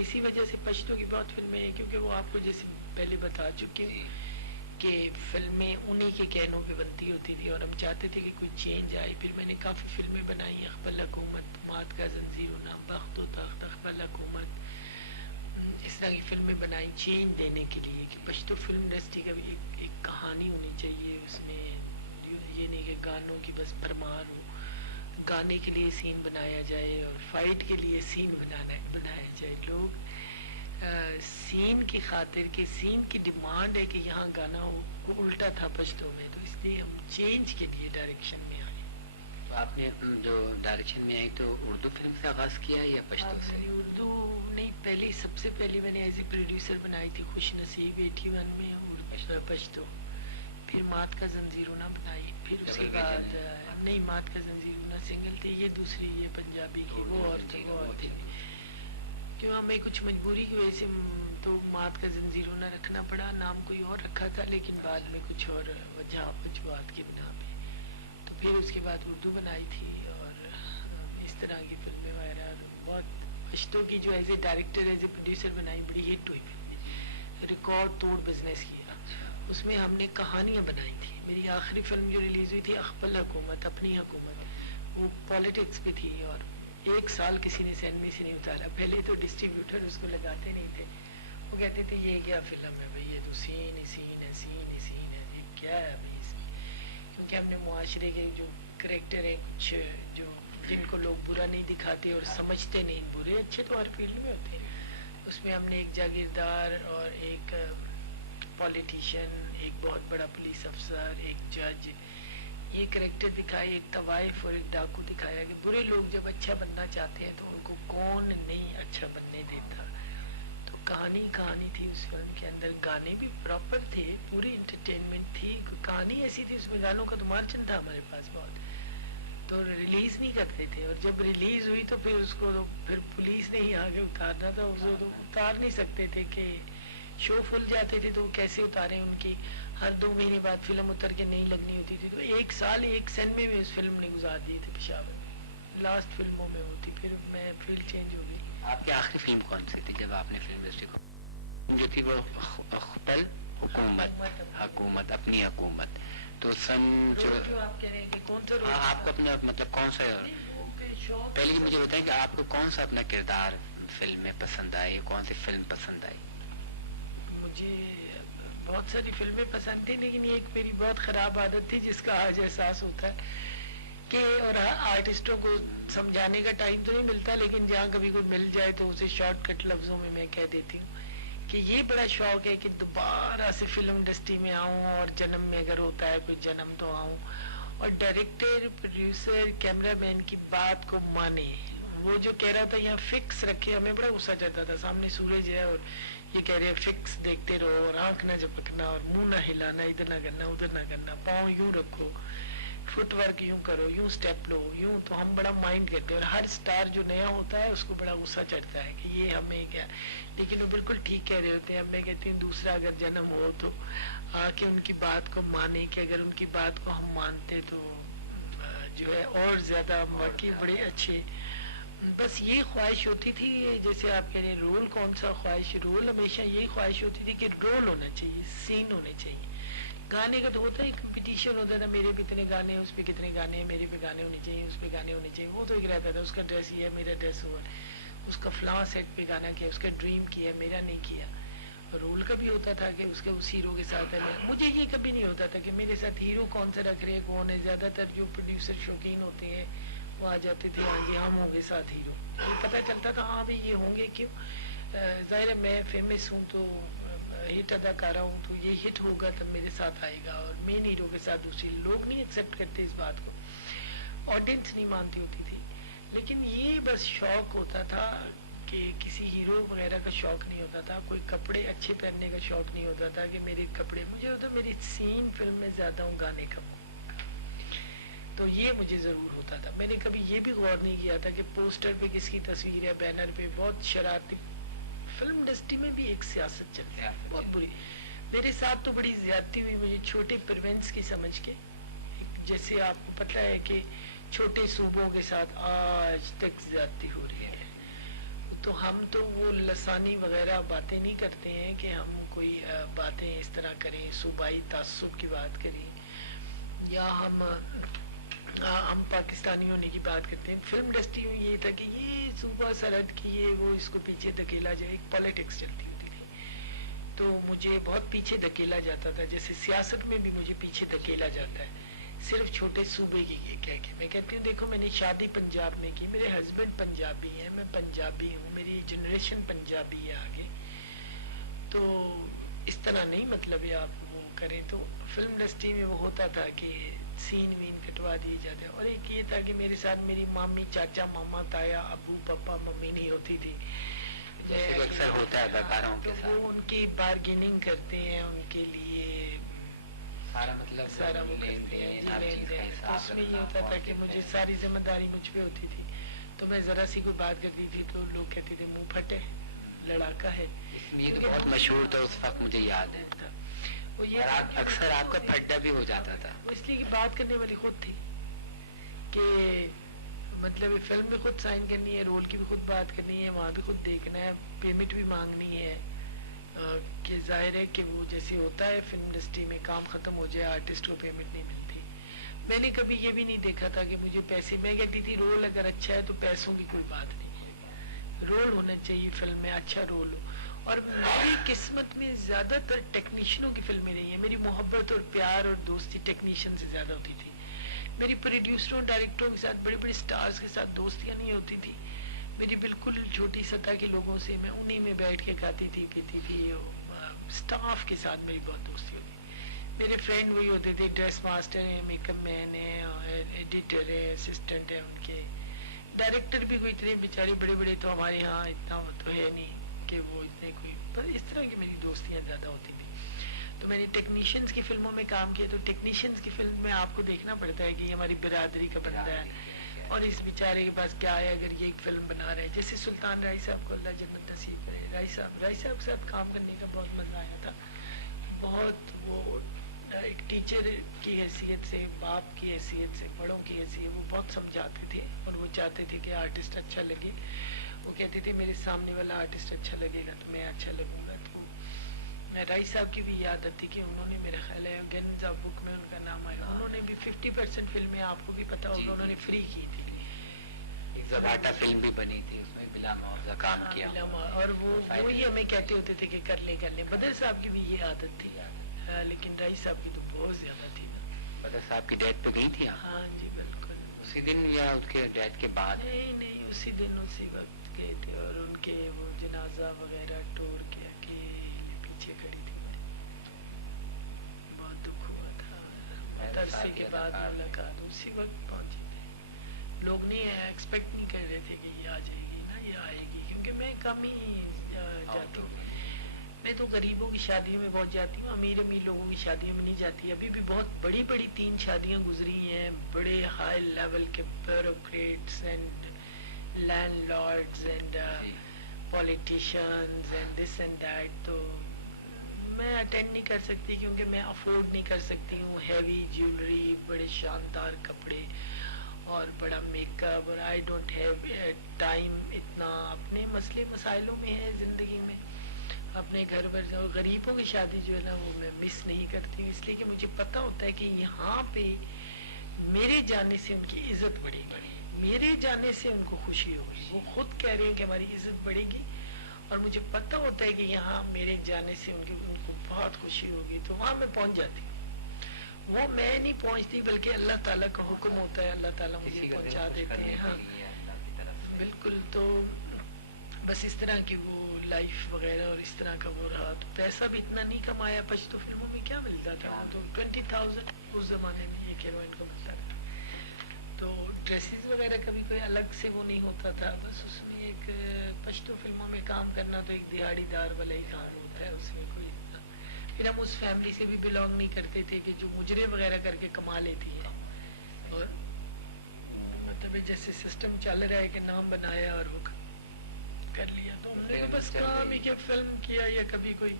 اسی وجہ سے پشتوں کی بہت فلمیں ہیں کیونکہ وہ آپ کو جیسے پہلے بتا چکے ہیں کہ فلمیں انہی کے کہنوں پہ بنتی ہوتی تھی اور ہم چاہتے تھے کہ کوئی چینج آئے. پھر میں نے کافی فلمیں بنائی, اقبال حکومت, مات کا زنجیر ہونا, بخت و تخت, اقبال حکومت, اس طرح کی فلمیں بنائی چینج دینے کے لیے کہ پشتو فلم انڈسٹری کا بھی ایک کہانی ہونی چاہیے اس میں. یہ نہیں کہ گانوں کی بس بھرمار ہو, گانے کے لیے سین بنایا جائے اور فائٹ کے لیے سین بنایا جائے. لوگ سین کی خاطر کہ سین کی ڈیمانڈ ہے کہ یہاں گانا ہو, وہ الٹا تھا پشتو میں, تو اس لیے ہم چینج کے لیے ڈائریکشن میں آئے. تو آپ نے جو ڈائریکشن میں آئی تو اردو فلم سے آغاز کیا یا پشتو سے؟ میں نے اردو نہیں, پہلے سب سے پہلے میں نے ایز اے پروڈیوسر بنائی تھی خوش نصیب 81 میں, اور پشتو. پھر مات کا زنجیرونہ بنائی, پھر اس کے بعد نہیں, مات کا زنجیرونہ سنگل تھی, یہ دوسری یہ پنجابی کی, وہ اور تھی, وہ اور تھی. کیوں ہمیں کچھ مجبوری کی وجہ سے تو مات کا زنجیرونہ رکھنا پڑا, نام کوئی اور رکھا تھا لیکن بعد میں کچھ اور وجوہات کی بنا پہ. تو پھر اس کے بعد اردو بنائی تھی اور اس طرح کی فلمیں وغیرہ بہت. پشتو کی جو as a director as a producer بنائی, بڑی ہٹ ہوئی فلم, ریکارڈ توڑ بزنس کیا. اس میں ہم نے کہانیاں بنائی تھی. میری آخری فلم جو ریلیز ہوئی تھی اخپل حکومت, اپنی حکومت, وہ پالیٹکس پہ تھی اور 1 سال کسی نے سینمے سے نہیں اتارا. پہلے تو ڈسٹریبیوٹر اس کو لگاتے نہیں تھے, وہ کہتے تھے یہ کیا فلم ہے بھائی, یہ تو سین ہی سین ہے, سین ہی سین ہے, یہ کیا ہے بھائی اس میں. کیونکہ ہم نے معاشرے کے جو کریکٹر ہیں کچھ جو جن کو لوگ برا نہیں دکھاتے اور سمجھتے نہیں, برے اچھے تو ہر فیلڈ میں ہوتے ہیں, اس میں ہم نے ایک جاگیردار اور ایک پولیٹیشین, ایک بہت بڑا پولیس افسر, ایک جج, یہ کریکٹر دکھائے. ایک طوائف اور ایک ڈاکو دکھایا کہ برے لوگ جب اچھا بننا چاہتے ہیں تو ان کو کون نہیں اچھا بننے دیتا. تو کہانی تھی اس فلم کے اندر, گانے بھی پراپر تھے, پوری انٹرٹینمنٹ تھی. کہانی ایسی تھی, اس میں گانوں کا تو مارجن تھا ہمارے پاس بہت, تو ریلیز نہیں کرتے تھے. اور جب ریلیز ہوئی تو پھر اس کو پھر پولیس نے ہی آگے اتارنا تھا, اس کو تو اتار نہیں سکتے تھے کہ شو فل جاتے تھے تو کیسے اتاریں. ان کی ہر 2 مہینے بعد فلم اتر کے نہیں لگنی ہوتی تھی, تو 1 سال 1 سینمے میں اس فلم نے گزار دیے تھے پشاور میں, لاسٹ فلموں میں ہوتی. پھر میں فیلڈ چینج ہو گئی. آپ کی آخری فلم کون سی تھی جب آپ نے فلم انڈسٹری کو جو تھی وہ خپل حکومت, اپنی حکومت. تو سن جو آپ کہہ رہے ہیں کہ کون سا رول, آپ کو اپنا مطلب کون سا, پہلے مجھے بتائیں کہ آپ کو کون سا اپنا کردار فلم میں پسند آئی, کون سی فلم پسند آئی؟ مجھے بہت ساری فلمیں پسند تھیں, لیکن یہ ایک میری بہت خراب عادت تھی جس کا آج احساس ہوتا ہے کہ, اور آرٹسٹوں کو سمجھانے کا ٹائم تو نہیں ملتا, لیکن جہاں کبھی کوئی مل جائے تو اسے شارٹ کٹ لفظوں میں کہہ دیتی ہوں کہ یہ بڑا شوق ہے کہ دوبارہ سے فلم انڈسٹری میں آؤں, اور جنم میں اگر ہوتا ہے کوئی جنم تو آؤں, اور ڈائریکٹر, پروڈیوسر, کیمرہ مین کی بات کو مانے. وہ جو کہہ رہا تھا یہاں فکس رکھے, ہمیں بڑا غصہ چڑھتا تھا. سامنے سورج ہے اور یہ کہہ رہے فکس دیکھتے رہو, اور آنکھ نہ جھپکنا, اور منہ نہ ہلانا, ادھر نہ کرنا ادھر نہ کرنا, پاؤں یوں رکھو, فٹ ورک یوں کرو, یوں سٹیپ لو, یوں. تو ہم بڑا مائنڈ کرتے ہیں, اور ہر سٹار جو نیا ہوتا ہے اس کو بڑا غصہ چڑھتا ہے کہ یہ ہمیں کیا. لیکن وہ بالکل ٹھیک کہہ رہے ہوتے ہیں. میں کہتی ہوں دوسرا اگر جنم ہو تو آ کے ان کی بات کو مانے, کہ اگر ان کی بات کو ہم مانتے تو جو ہے اور زیادہ واقعی بڑے اچھے. بس یہ خواہش ہوتی تھی, جیسے آپ کہہ رہے ہیں رول کون سا خواہش, رول ہمیشہ یہی خواہش ہوتی تھی کہ رول ہونا چاہیے, سین ہونے چاہیے. گانے کا تو ہوتا ہے کمپٹیشن ہوتا تھا, میرے بھی اتنے گانے, اس پہ کتنے گانے ہیں, میرے پہ گانے ہونے چاہیے, اس پہ گانے ہونے چاہیے. وہ تو ایک رہتا تھا, اس کا ڈریس یہ ہے, میرا ڈریس ہوا, اس کا فلاں سیٹ پہ گانا کیا, اس کا ڈریم کیا, میرا نہیں کیا. رول کا بھی ہوتا تھا کہ اس کے اس ہیرو کے ساتھ ہے. مجھے یہ کبھی نہیں ہوتا تھا کہ میرے ساتھ ہیرو کون سا رکھ رہے, کون ہے. زیادہ تر جو پروڈیوسر شوقین ہوتے ہیں وہ آ جاتے تھے, ہاں جی ہم ہوں گے ساتھ ہیرو. یہ پتہ چلتا تھا ہاں بھائی یہ ہوں گے, کیوں, ظاہر ہے میں فیمس ہوں تو ہٹ اداکارہ ہوں, تو یہ ہٹ ہوگا تب میرے ساتھ آئے گا, اور مین ہیرو کے ساتھ دوسری. لوگ نہیں ایکسیپٹ کرتے اس بات کو, آڈینس نہیں مانتی ہوتی تھی. لیکن یہ بس شوق ہوتا تھا کہ کسی ہیرو وغیرہ کا شوق نہیں ہوتا تھا, کوئی کپڑے اچھے پہننے کا شوق نہیں ہوتا تھا کہ میرے کپڑے, مجھے ہوتا میری سین فلم میں زیادہ ہوں گانے کا, تو یہ مجھے ضرور ہوتا تھا. میں نے کبھی یہ بھی غور نہیں کیا تھا کہ پوسٹر پہ کس کی تصویر ہے, بینر پہ. بہت شرارتی فلم انڈسٹری میں بھی ایک سیاست چلتی ہے بہت بری. میرے ساتھ تو بڑی زیادتی ہوئی, مجھے چھوٹے پروینس کی سمجھ کے. جیسے آپ کو پتہ ہے کہ چھوٹے صوبوں کے ساتھ آج تک زیادتی ہو رہی ہے, تو ہم تو وہ لسانی وغیرہ باتیں نہیں کرتے ہیں کہ ہم کوئی باتیں اس طرح کریں, صوبائی تعصب کی بات کریں, یا ہم پاکستانی ہونے کی بات کرتے ہیں. فلم انڈسٹری میں یہ تھا کہ یہ صوبہ سرحد کی یہ وہ, اس کو پیچھے دھکیلا جائے, ایک پالیٹکس چلتی ہوتی تھی. تو مجھے بہت پیچھے دھکیلا جاتا تھا, جیسے سیاست میں بھی مجھے پیچھے دھکیلا جاتا ہے. صرف چھوٹے صوبے کی کہہ کے. میں کہتی ہوں دیکھو میں نے شادی پنجاب میں کی, میرے ہسبینڈ پنجابی ہیں, میں پنجابی ہوں, میری جنریشن پنجابی ہے آگے. تو اس طرح نہیں مطلب یہ آپ وہ کریں. تو فلم انڈسٹری میں وہ ہوتا تھا کہ سین وین کٹوا دیے جاتے. اور ایک یہ تھا کہ میرے ساتھ میری مامی چاچا ماما تایا ابو پپا ممی نہیں ہوتی تھی. اکثر ہوتا ہے اداکاروں کے تو ساتھ, وہ ان کی بارگیننگ کرتے ہیں ان کے لیے, سارا مطلب سارا وہ لین کرتے ہیں دین, جی ہر لین چیز کا دین. تو حساب اس میں یہ رکھنا, ہوتا تھا کہ موقف مجھے ہے. ساری ذمہ داری مجھ پہ ہوتی تھی. تو میں ذرا سی کوئی بات کرتی تھی تو لوگ کہتے تھے منہ پھٹے لڑاکا ہے. اس میں یہ تو بہت مشہور تھا اس وقت, مجھے یاد ہے. وہ اور یہ اکثر آپ کا پھڈا بھی ہو جاتا تھا. وہ اس لیے کہ بات کرنے والی خود تھی کہ مطلب فلم بھی خود سائن کرنی ہے, رول کی بھی خود بات کرنی ہے, وہاں بھی خود دیکھنا ہے, پیمنٹ بھی مانگنی ہے. کہ ظاہر ہے کہ وہ جیسے ہوتا ہے فلم انڈسٹری میں کام ختم ہو جائے آرٹسٹ کو پیمنٹ نہیں ملتی. میں نے کبھی یہ بھی نہیں دیکھا تھا کہ مجھے پیسے, میں کہتی تھی رول اگر اچھا ہے تو پیسوں کی کوئی بات نہیں ہے, رول ہونا چاہیے فلم میں, اچھا رول ہو. اور میری قسمت میں زیادہ تر ٹیکنیشینوں کی فلمیں نہیں ہیں. میری محبت اور پیار اور دوستی ٹیکنیشین سے زیادہ ہوتی تھی. میری پروڈیوسروں ڈائریکٹروں کے ساتھ بڑے بڑے سٹارز کے ساتھ دوستیاں نہیں ہوتی تھی. میری بالکل چھوٹی سطح کے لوگوں سے میں انہی میں بیٹھ کے کھاتی تھی پیتی تھی. سٹاف کے ساتھ میری بہت دوستی ہوتی. میرے فرینڈ وہی ہوتے تھے, ڈریس ماسٹر ہیں, میک اپ مین ہیں, ایڈیٹر ہے, اسسٹنٹ ہیں ان کے. ڈائریکٹر بھی کوئی اتنے بیچارے بڑے بڑے تو ہمارے یہاں اتنا تو ہے نہیں کہ وہ اتنے کوئی, پر اس طرح کی میری دوستیاں زیادہ ہوتی تھیں. تو میں نے ٹیکنیشینس کی فلموں میں کام کیا. تو ٹیکنیشینس کی فلم میں آپ کو دیکھنا پڑتا ہے کہ یہ ہماری برادری کا بندہ ہے اور اس بیچارے کے پاس کیا ہے. اگر یہ ایک فلم بنا رہے ہیں جیسے سلطان رائی صاحب کو اللہ جنت نصیب کرے, رائی صاحب کے ساتھ کام کرنے کا بہت مزہ آیا تھا. بہت وہ ایک ٹیچر کی حیثیت سے, باپ کی حیثیت سے, بڑوں کی حیثیت, وہ بہت سمجھاتے تھے اور وہ چاہتے تھے کہ آرٹسٹ اچھا لگے. وہ کہتے تھے میرے سامنے والا آرٹسٹ اچھا لگے گا تو میں اچھا لگوں گا. تو میں رائی صاحب کی بھی یاد آتی کہ انہوں نے میرا خیال ہے گنز آف بک میں ان کا نام آیا, انہوں نے بھی 50% فلمیں آپ کو بھی پتا ہوگا انہوں نے فری کی تھی. زباٹا فلم بھی بنی تھی, اس میں بلا معاوضہ کام کیا. اور وہی ہمیں کہتے ہوتے تھے کہ کر لے. بدر صاحب کی بھی یہ عادت تھی, لیکن رائی صاحب کی تو بہت زیادہ تھی. بدر صاحب کی ڈیتھ پہ گئی تھی آپ؟ ہاں جی بالکل. اسی دن یا اس کے ڈیتھ کے بعد؟ نہیں اسی دن اسی وقت گئے تھے. اور ان کے وہ جنازہ وغیرہ ٹور کے اکیلے پیچھے کھڑی تھی. بہت دکھ ہوا تھا. عرصے کے بعد ملاقات, اسی وقت پہنچے تھے. لوگ نہیں ایکسپیکٹ نہیں کر رہے تھے کہ یہ آ جائے گی نا, یہ آئے گی, کیونکہ میں کم ہی جاتی ہوں. میں تو غریبوں کی شادیوں میں بہت جاتی ہوں, امیر لوگوں کی شادیوں میں نہیں جاتی. ابھی بھی بہت بڑی 3 شادیاں گزری ہیں, بڑے ہائی لیول کے bureaucrats and landlords and politicians and this and that. تو میں اٹینڈ نہیں کر سکتی کیونکہ میں افورڈ نہیں کر سکتی ہوں ہیوی جیولری, بڑے شاندار کپڑے اور بڑا میک اپ. اور آئی ڈونٹ ہیو ٹائم اتنا. اپنے مسئلے مسائلوں میں ہے زندگی میں, اپنے گھر پر جاؤ. غریبوں کی شادی جو ہے نا وہ میں مس نہیں کرتی, اس لیے کہ مجھے پتہ ہوتا ہے کہ یہاں پہ میرے جانے سے ان کی عزت بڑھے گی, میرے جانے سے ان کو خوشی ہوگی. وہ خود کہہ رہے ہیں کہ ہماری عزت بڑھے گی, اور مجھے پتہ ہوتا ہے کہ یہاں میرے جانے سے ان کو بہت خوشی ہوگی. تو وہاں میں پہنچ جاتی ہوں. وہ میں نہیں پہنچتی بلکہ اللہ تعالیٰ کا حکم ہوتا ہے, اللہ تعالیٰ مجھے پہنچا دیتے ہیں. ہاں بالکل. تو بس اس طرح کی وہ لائف وغیرہ اور اس طرح کا وہ رہا. تو پیسہ بھی اتنا نہیں کمایا. پشتو فلموں میں کیا ملتا تھا, تو 20,000 اس زمانے میں ایک ہیروئن کو ملتا تھا. تو ڈریسز وغیرہ کبھی کوئی الگ سے وہ نہیں ہوتا تھا. بس اس میں ایک پشتو فلموں میں کام کرنا تو ایک دہاڑی دار والا ہی کام ہوتا ہے, اس میں کوئی. پھر ہم اس فیملی سے بھی بلانگ نہیں کرتے تھے کہ جو مجرے وغیرہ کر کے کما لیتی ہے. اور مطلب جیسے سسٹم چل رہا ہے کہ نام بنایا اور وہ کر لیا. تو ہم نے بس کام ہی کہ فلم کیا, یا کبھی کوئی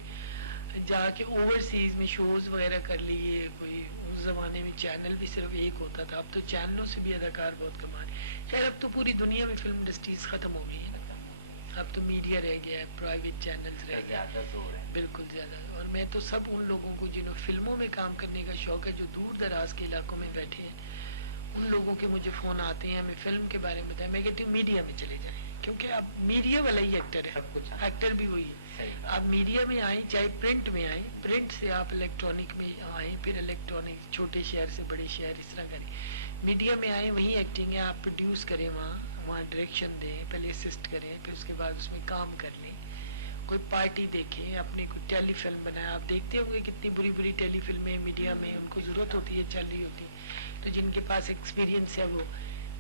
جا کے اوورسیز میں شوز وغیرہ کر لیے. کوئی اس زمانے میں چینل بھی صرف ایک ہوتا تھا, اب تو چینلوں سے بھی اداکار بہت کما رہے. خیر اب تو پوری دنیا میں فلم انڈسٹریز ختم ہو گئی ہے, اب تو میڈیا رہ گیا ہے, پرائیویٹ چینلز رہ گیا, بالکل زیادہ. اور میں تو سب ان لوگوں کو جنہوں فلموں میں کام کرنے کا شوق ہے, جو دور دراز کے علاقوں میں بیٹھے ہیں, ان لوگوں کے مجھے فون آتے ہیں, ہمیں فلم کے بارے میں بتائیں. میں کہتی ہوں میڈیا میں چلے جائیں, کیونکہ اب میڈیا والا ہی ایکٹر ہے, ایکٹر بھی وہی ہے. آپ میڈیا میں آئیں, چاہے پرنٹ میں آئیں, پرنٹ سے آپ الیکٹرانک میں آئیں, پھر الیکٹرانک چھوٹے شہر سے بڑے شہر اس طرح کریں. میڈیا میں آئیں وہیں ایکٹنگ ہے, آپ پروڈیوس کریں, وہاں ڈائریکشن دیں, پہلے اسسٹ کریں, پھر اس کے بعد اس میں کام کر لیں, کوئی پارٹی دیکھیں, اپنی کوئی ٹیلی فلم بنائیں. آپ دیکھتے ہوں گے کتنی بری بری ٹیلی فلمیں میڈیا میں ان کو ضرورت ہوتی ہے, چل رہی ہوتی ہے, تو جن کے پاس ایکسپیرینس ہے وہ.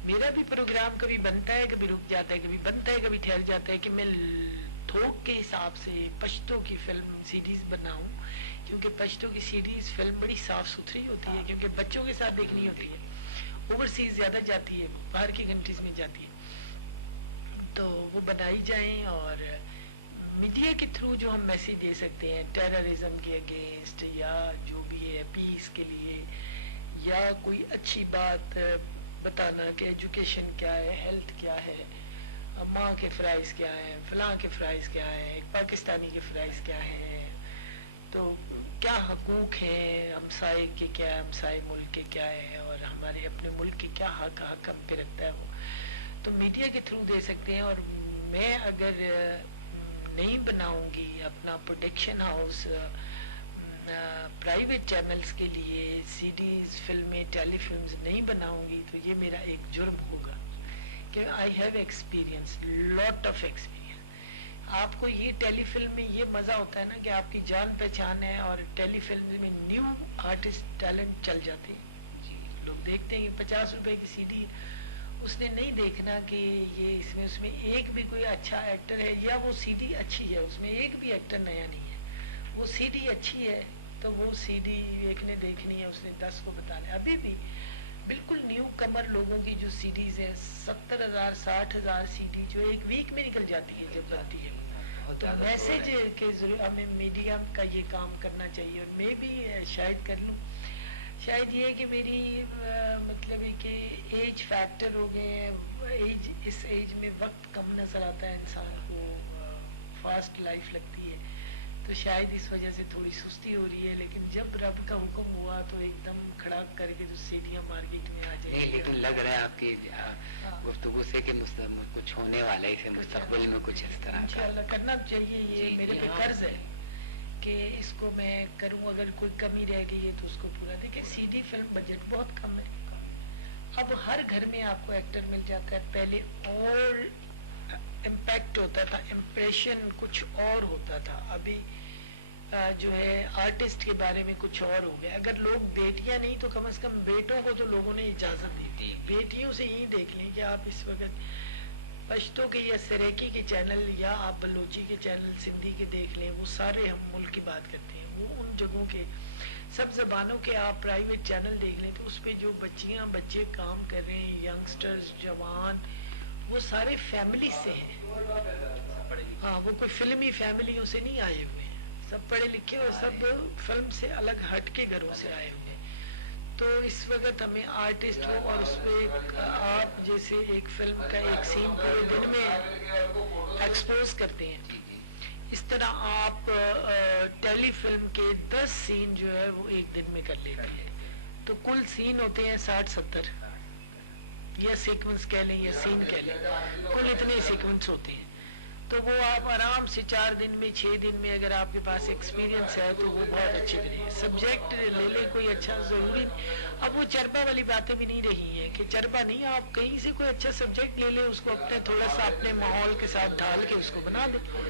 میرا بھی پروگرام کبھی بنتا ہے, کبھی رک جاتا ہے, کبھی بنتا ہے, کبھی ٹھہر جاتا ہے کہ میں تھوک کے حساب سے پشتوں کی فلم سیریز بناؤں, کیونکہ پشتوں کی سیریز فلم بڑی صاف ستھری ہوتی ہے, کیونکہ بچوں کے ساتھ دیکھنی ہوتی ہے. اوورسیز زیادہ جاتی ہے, باہر کی کنٹریز میں جاتی ہے, تو وہ بنائی جائیں. اور میڈیا کے تھرو جو ہم میسیج دے سکتے ہیں ٹیررزم کے اگینسٹ, یا جو بھی ہے پیس کے لیے, یا کوئی اچھی بات بتانا کہ ایجوکیشن کیا ہے, ہیلتھ کیا ہے, ماں کے فرائض کیا ہیں, فلاں کے فرائض کیا ہیں, ایک پاکستانی کے فرائض کیا ہیں, تو کیا حقوق ہیں ہمسائے کے, کیا ہے ہمسائے ملک کے کیا ہے, اور ہمارے اپنے ملک کے کیا حق ہم پہ رکھتا ہے وہ, تو میڈیا کے تھرو دے سکتے ہیں. اور میں اگر نہیں بناؤں گی اپنا پروڈکشن ہاؤس پرائیویٹ چینلز کے لیے سیریز فلمیں ٹیلی فلمز نہیں بناؤں گی, تو یہ میرا ایک جرم ہوگا, کہ I have experience, lot of experience. آپ کو یہ ٹیلی فلم میں یہ مزہ ہوتا ہے نا کہ آپ کی جان پہچان ہے, اور ٹیلی فلم میں نیو آرٹسٹ ٹیلنٹ چل جاتے ہیں. لوگ دیکھتے ہیں کہ 50 روپے کی سی ڈی, اس نے نہیں دیکھنا کہ یہ اس میں ایک بھی کوئی اچھا ایکٹر ہے, یا وہ سی ڈی اچھی ہے, اس میں ایک بھی ایکٹر نیا نہیں ہے, وہ سی ڈی اچھی ہے, تو وہ سی ڈی ایک نے دیکھنی ہے, اس نے 10 کو بتانا ہے. ابھی بھی بالکل نیو کمر لوگوں کی جو سی ڈیز ہیں 70,000 60,000 سی ڈی جو ایک ویک میں نکل جاتی ہے جب بنتی ہے. تو میسج کے ضرور ہمیں میڈیا کا یہ کام کرنا چاہیے, اور میں بھی شاید کر لوں. شاید یہ کہ میری مطلب ہے کہ ایج فیکٹر ہو گئے ہیں, ایج, اس ایج میں وقت کم نظر آتا ہے انسان کو, فاسٹ لائف لگتی ہے, تو شاید اس وجہ سے تھوڑی سستی ہو رہی ہے. لیکن جب رب کا حکم ہوا تو ایک دم کھڑا کر کے جو سیڑھیاں مارکیٹ میں آ جائیں. لیکن لگ رہا ہے آپ کی گفتگو سے کہ کچھ ہونے والا ہے, اسے مستقبل میں کچھ اس طرح انشاءاللہ کرنا چاہیے. یہ میرے پہ قرض ہے کہ اس کو میں کروں, اگر کوئی کمی رہ گئی ہے تو اس کو پورا. دیکھیں سی ڈی فلم بجٹ بہت کم ہے, اب ہر گھر میں آپ کو ایکٹر مل جاتا ہے. پہلے اور امپیکٹ ہوتا تھا, امپریشن کچھ اور ہوتا تھا, ابھی جو ہے آرٹسٹ کے بارے میں کچھ اور ہو گیا. اگر لوگ بیٹیاں نہیں تو کم از کم بیٹوں کو تو لوگوں نے اجازت دی تھی. بیٹیوں سے یہی دیکھ لیں کہ آپ اس وقت پشتوں کے یا سریکی کے چینل, یا آپ بلوچی کے چینل, سندھی کے دیکھ لیں, وہ سارے ہم ملک کی بات کرتے ہیں. وہ ان جگہوں کے سب زبانوں کے آپ پرائیویٹ چینل دیکھ لیں, تو اس پہ جو بچیاں بچے کام کر رہے ہیں, ینگسٹرز, جوان, وہ سارے فیملی سے ہیں. ہاں, وہ کوئی فلمی فیملیوں سے نہیں آئے ہوئے ہیں, سب پڑھے لکھے اور سب فلم سے الگ ہٹ کے گھروں سے آئے ہوئے ہیں. تو اس وقت ہمیں آرٹسٹ ہو, اور اس پہ آپ جیسے ایک فلم کا ایک سین پورے دن میں ایکسپوز کرتے ہیں, اس طرح آپ ٹیلی فلم کے 10 سین جو ہے وہ ایک دن میں کر لیتے ہیں. تو کل سین ہوتے ہیں 60-70, یا سیکوینس کہہ لیں یا سین کہہ لیں, کل اتنے سیکوینس ہوتے ہیں. تو وہ آپ آرام سے 4 دن میں 6 دن میں, اگر آپ کے پاس ایکسپیرینس ہے تو وہ بہت اچھے کریں. سبجیکٹ لے لیں کوئی اچھا, ضروری. اب وہ چربا والی باتیں بھی نہیں رہی ہیں کہ چربا نہیں, آپ کہیں سے کوئی اچھا سبجیکٹ لے لیں, اس کو اپنے تھوڑا سا اپنے ماحول کے ساتھ ڈال کے اس کو بنا دیں.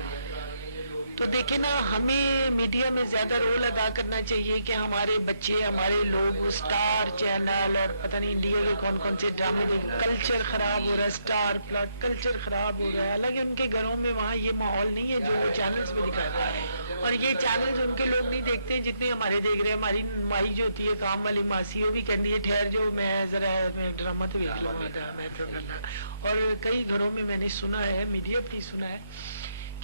تو دیکھیں نا, ہمیں میڈیا میں زیادہ رول ادا کرنا چاہیے کہ ہمارے بچے, ہمارے لوگ اسٹار چینل اور پتہ نہیں انڈیا کے کون کون سے ڈرامے دیکھ, کلچر خراب ہو رہا ہے, اسٹار پلٹ کلچر خراب ہو رہا ہے. حالانکہ ان کے گھروں میں وہاں یہ ماحول نہیں ہے جو وہ چینلز پہ دکھاتا ہے, اور یہ چینلز ان کے لوگ نہیں دیکھتے جتنے ہمارے دیکھ رہے ہیں. ہماری مائی جو ہوتی ہے کام والی ماسی, وہ بھی کہتی ہے ٹھہر جو میں ذرا ڈرامہ تو دیکھ لوں گا, میں تو کرنا. اور کئی گھروں میں میں نے سنا ہے, میڈیا پہ سنا ہے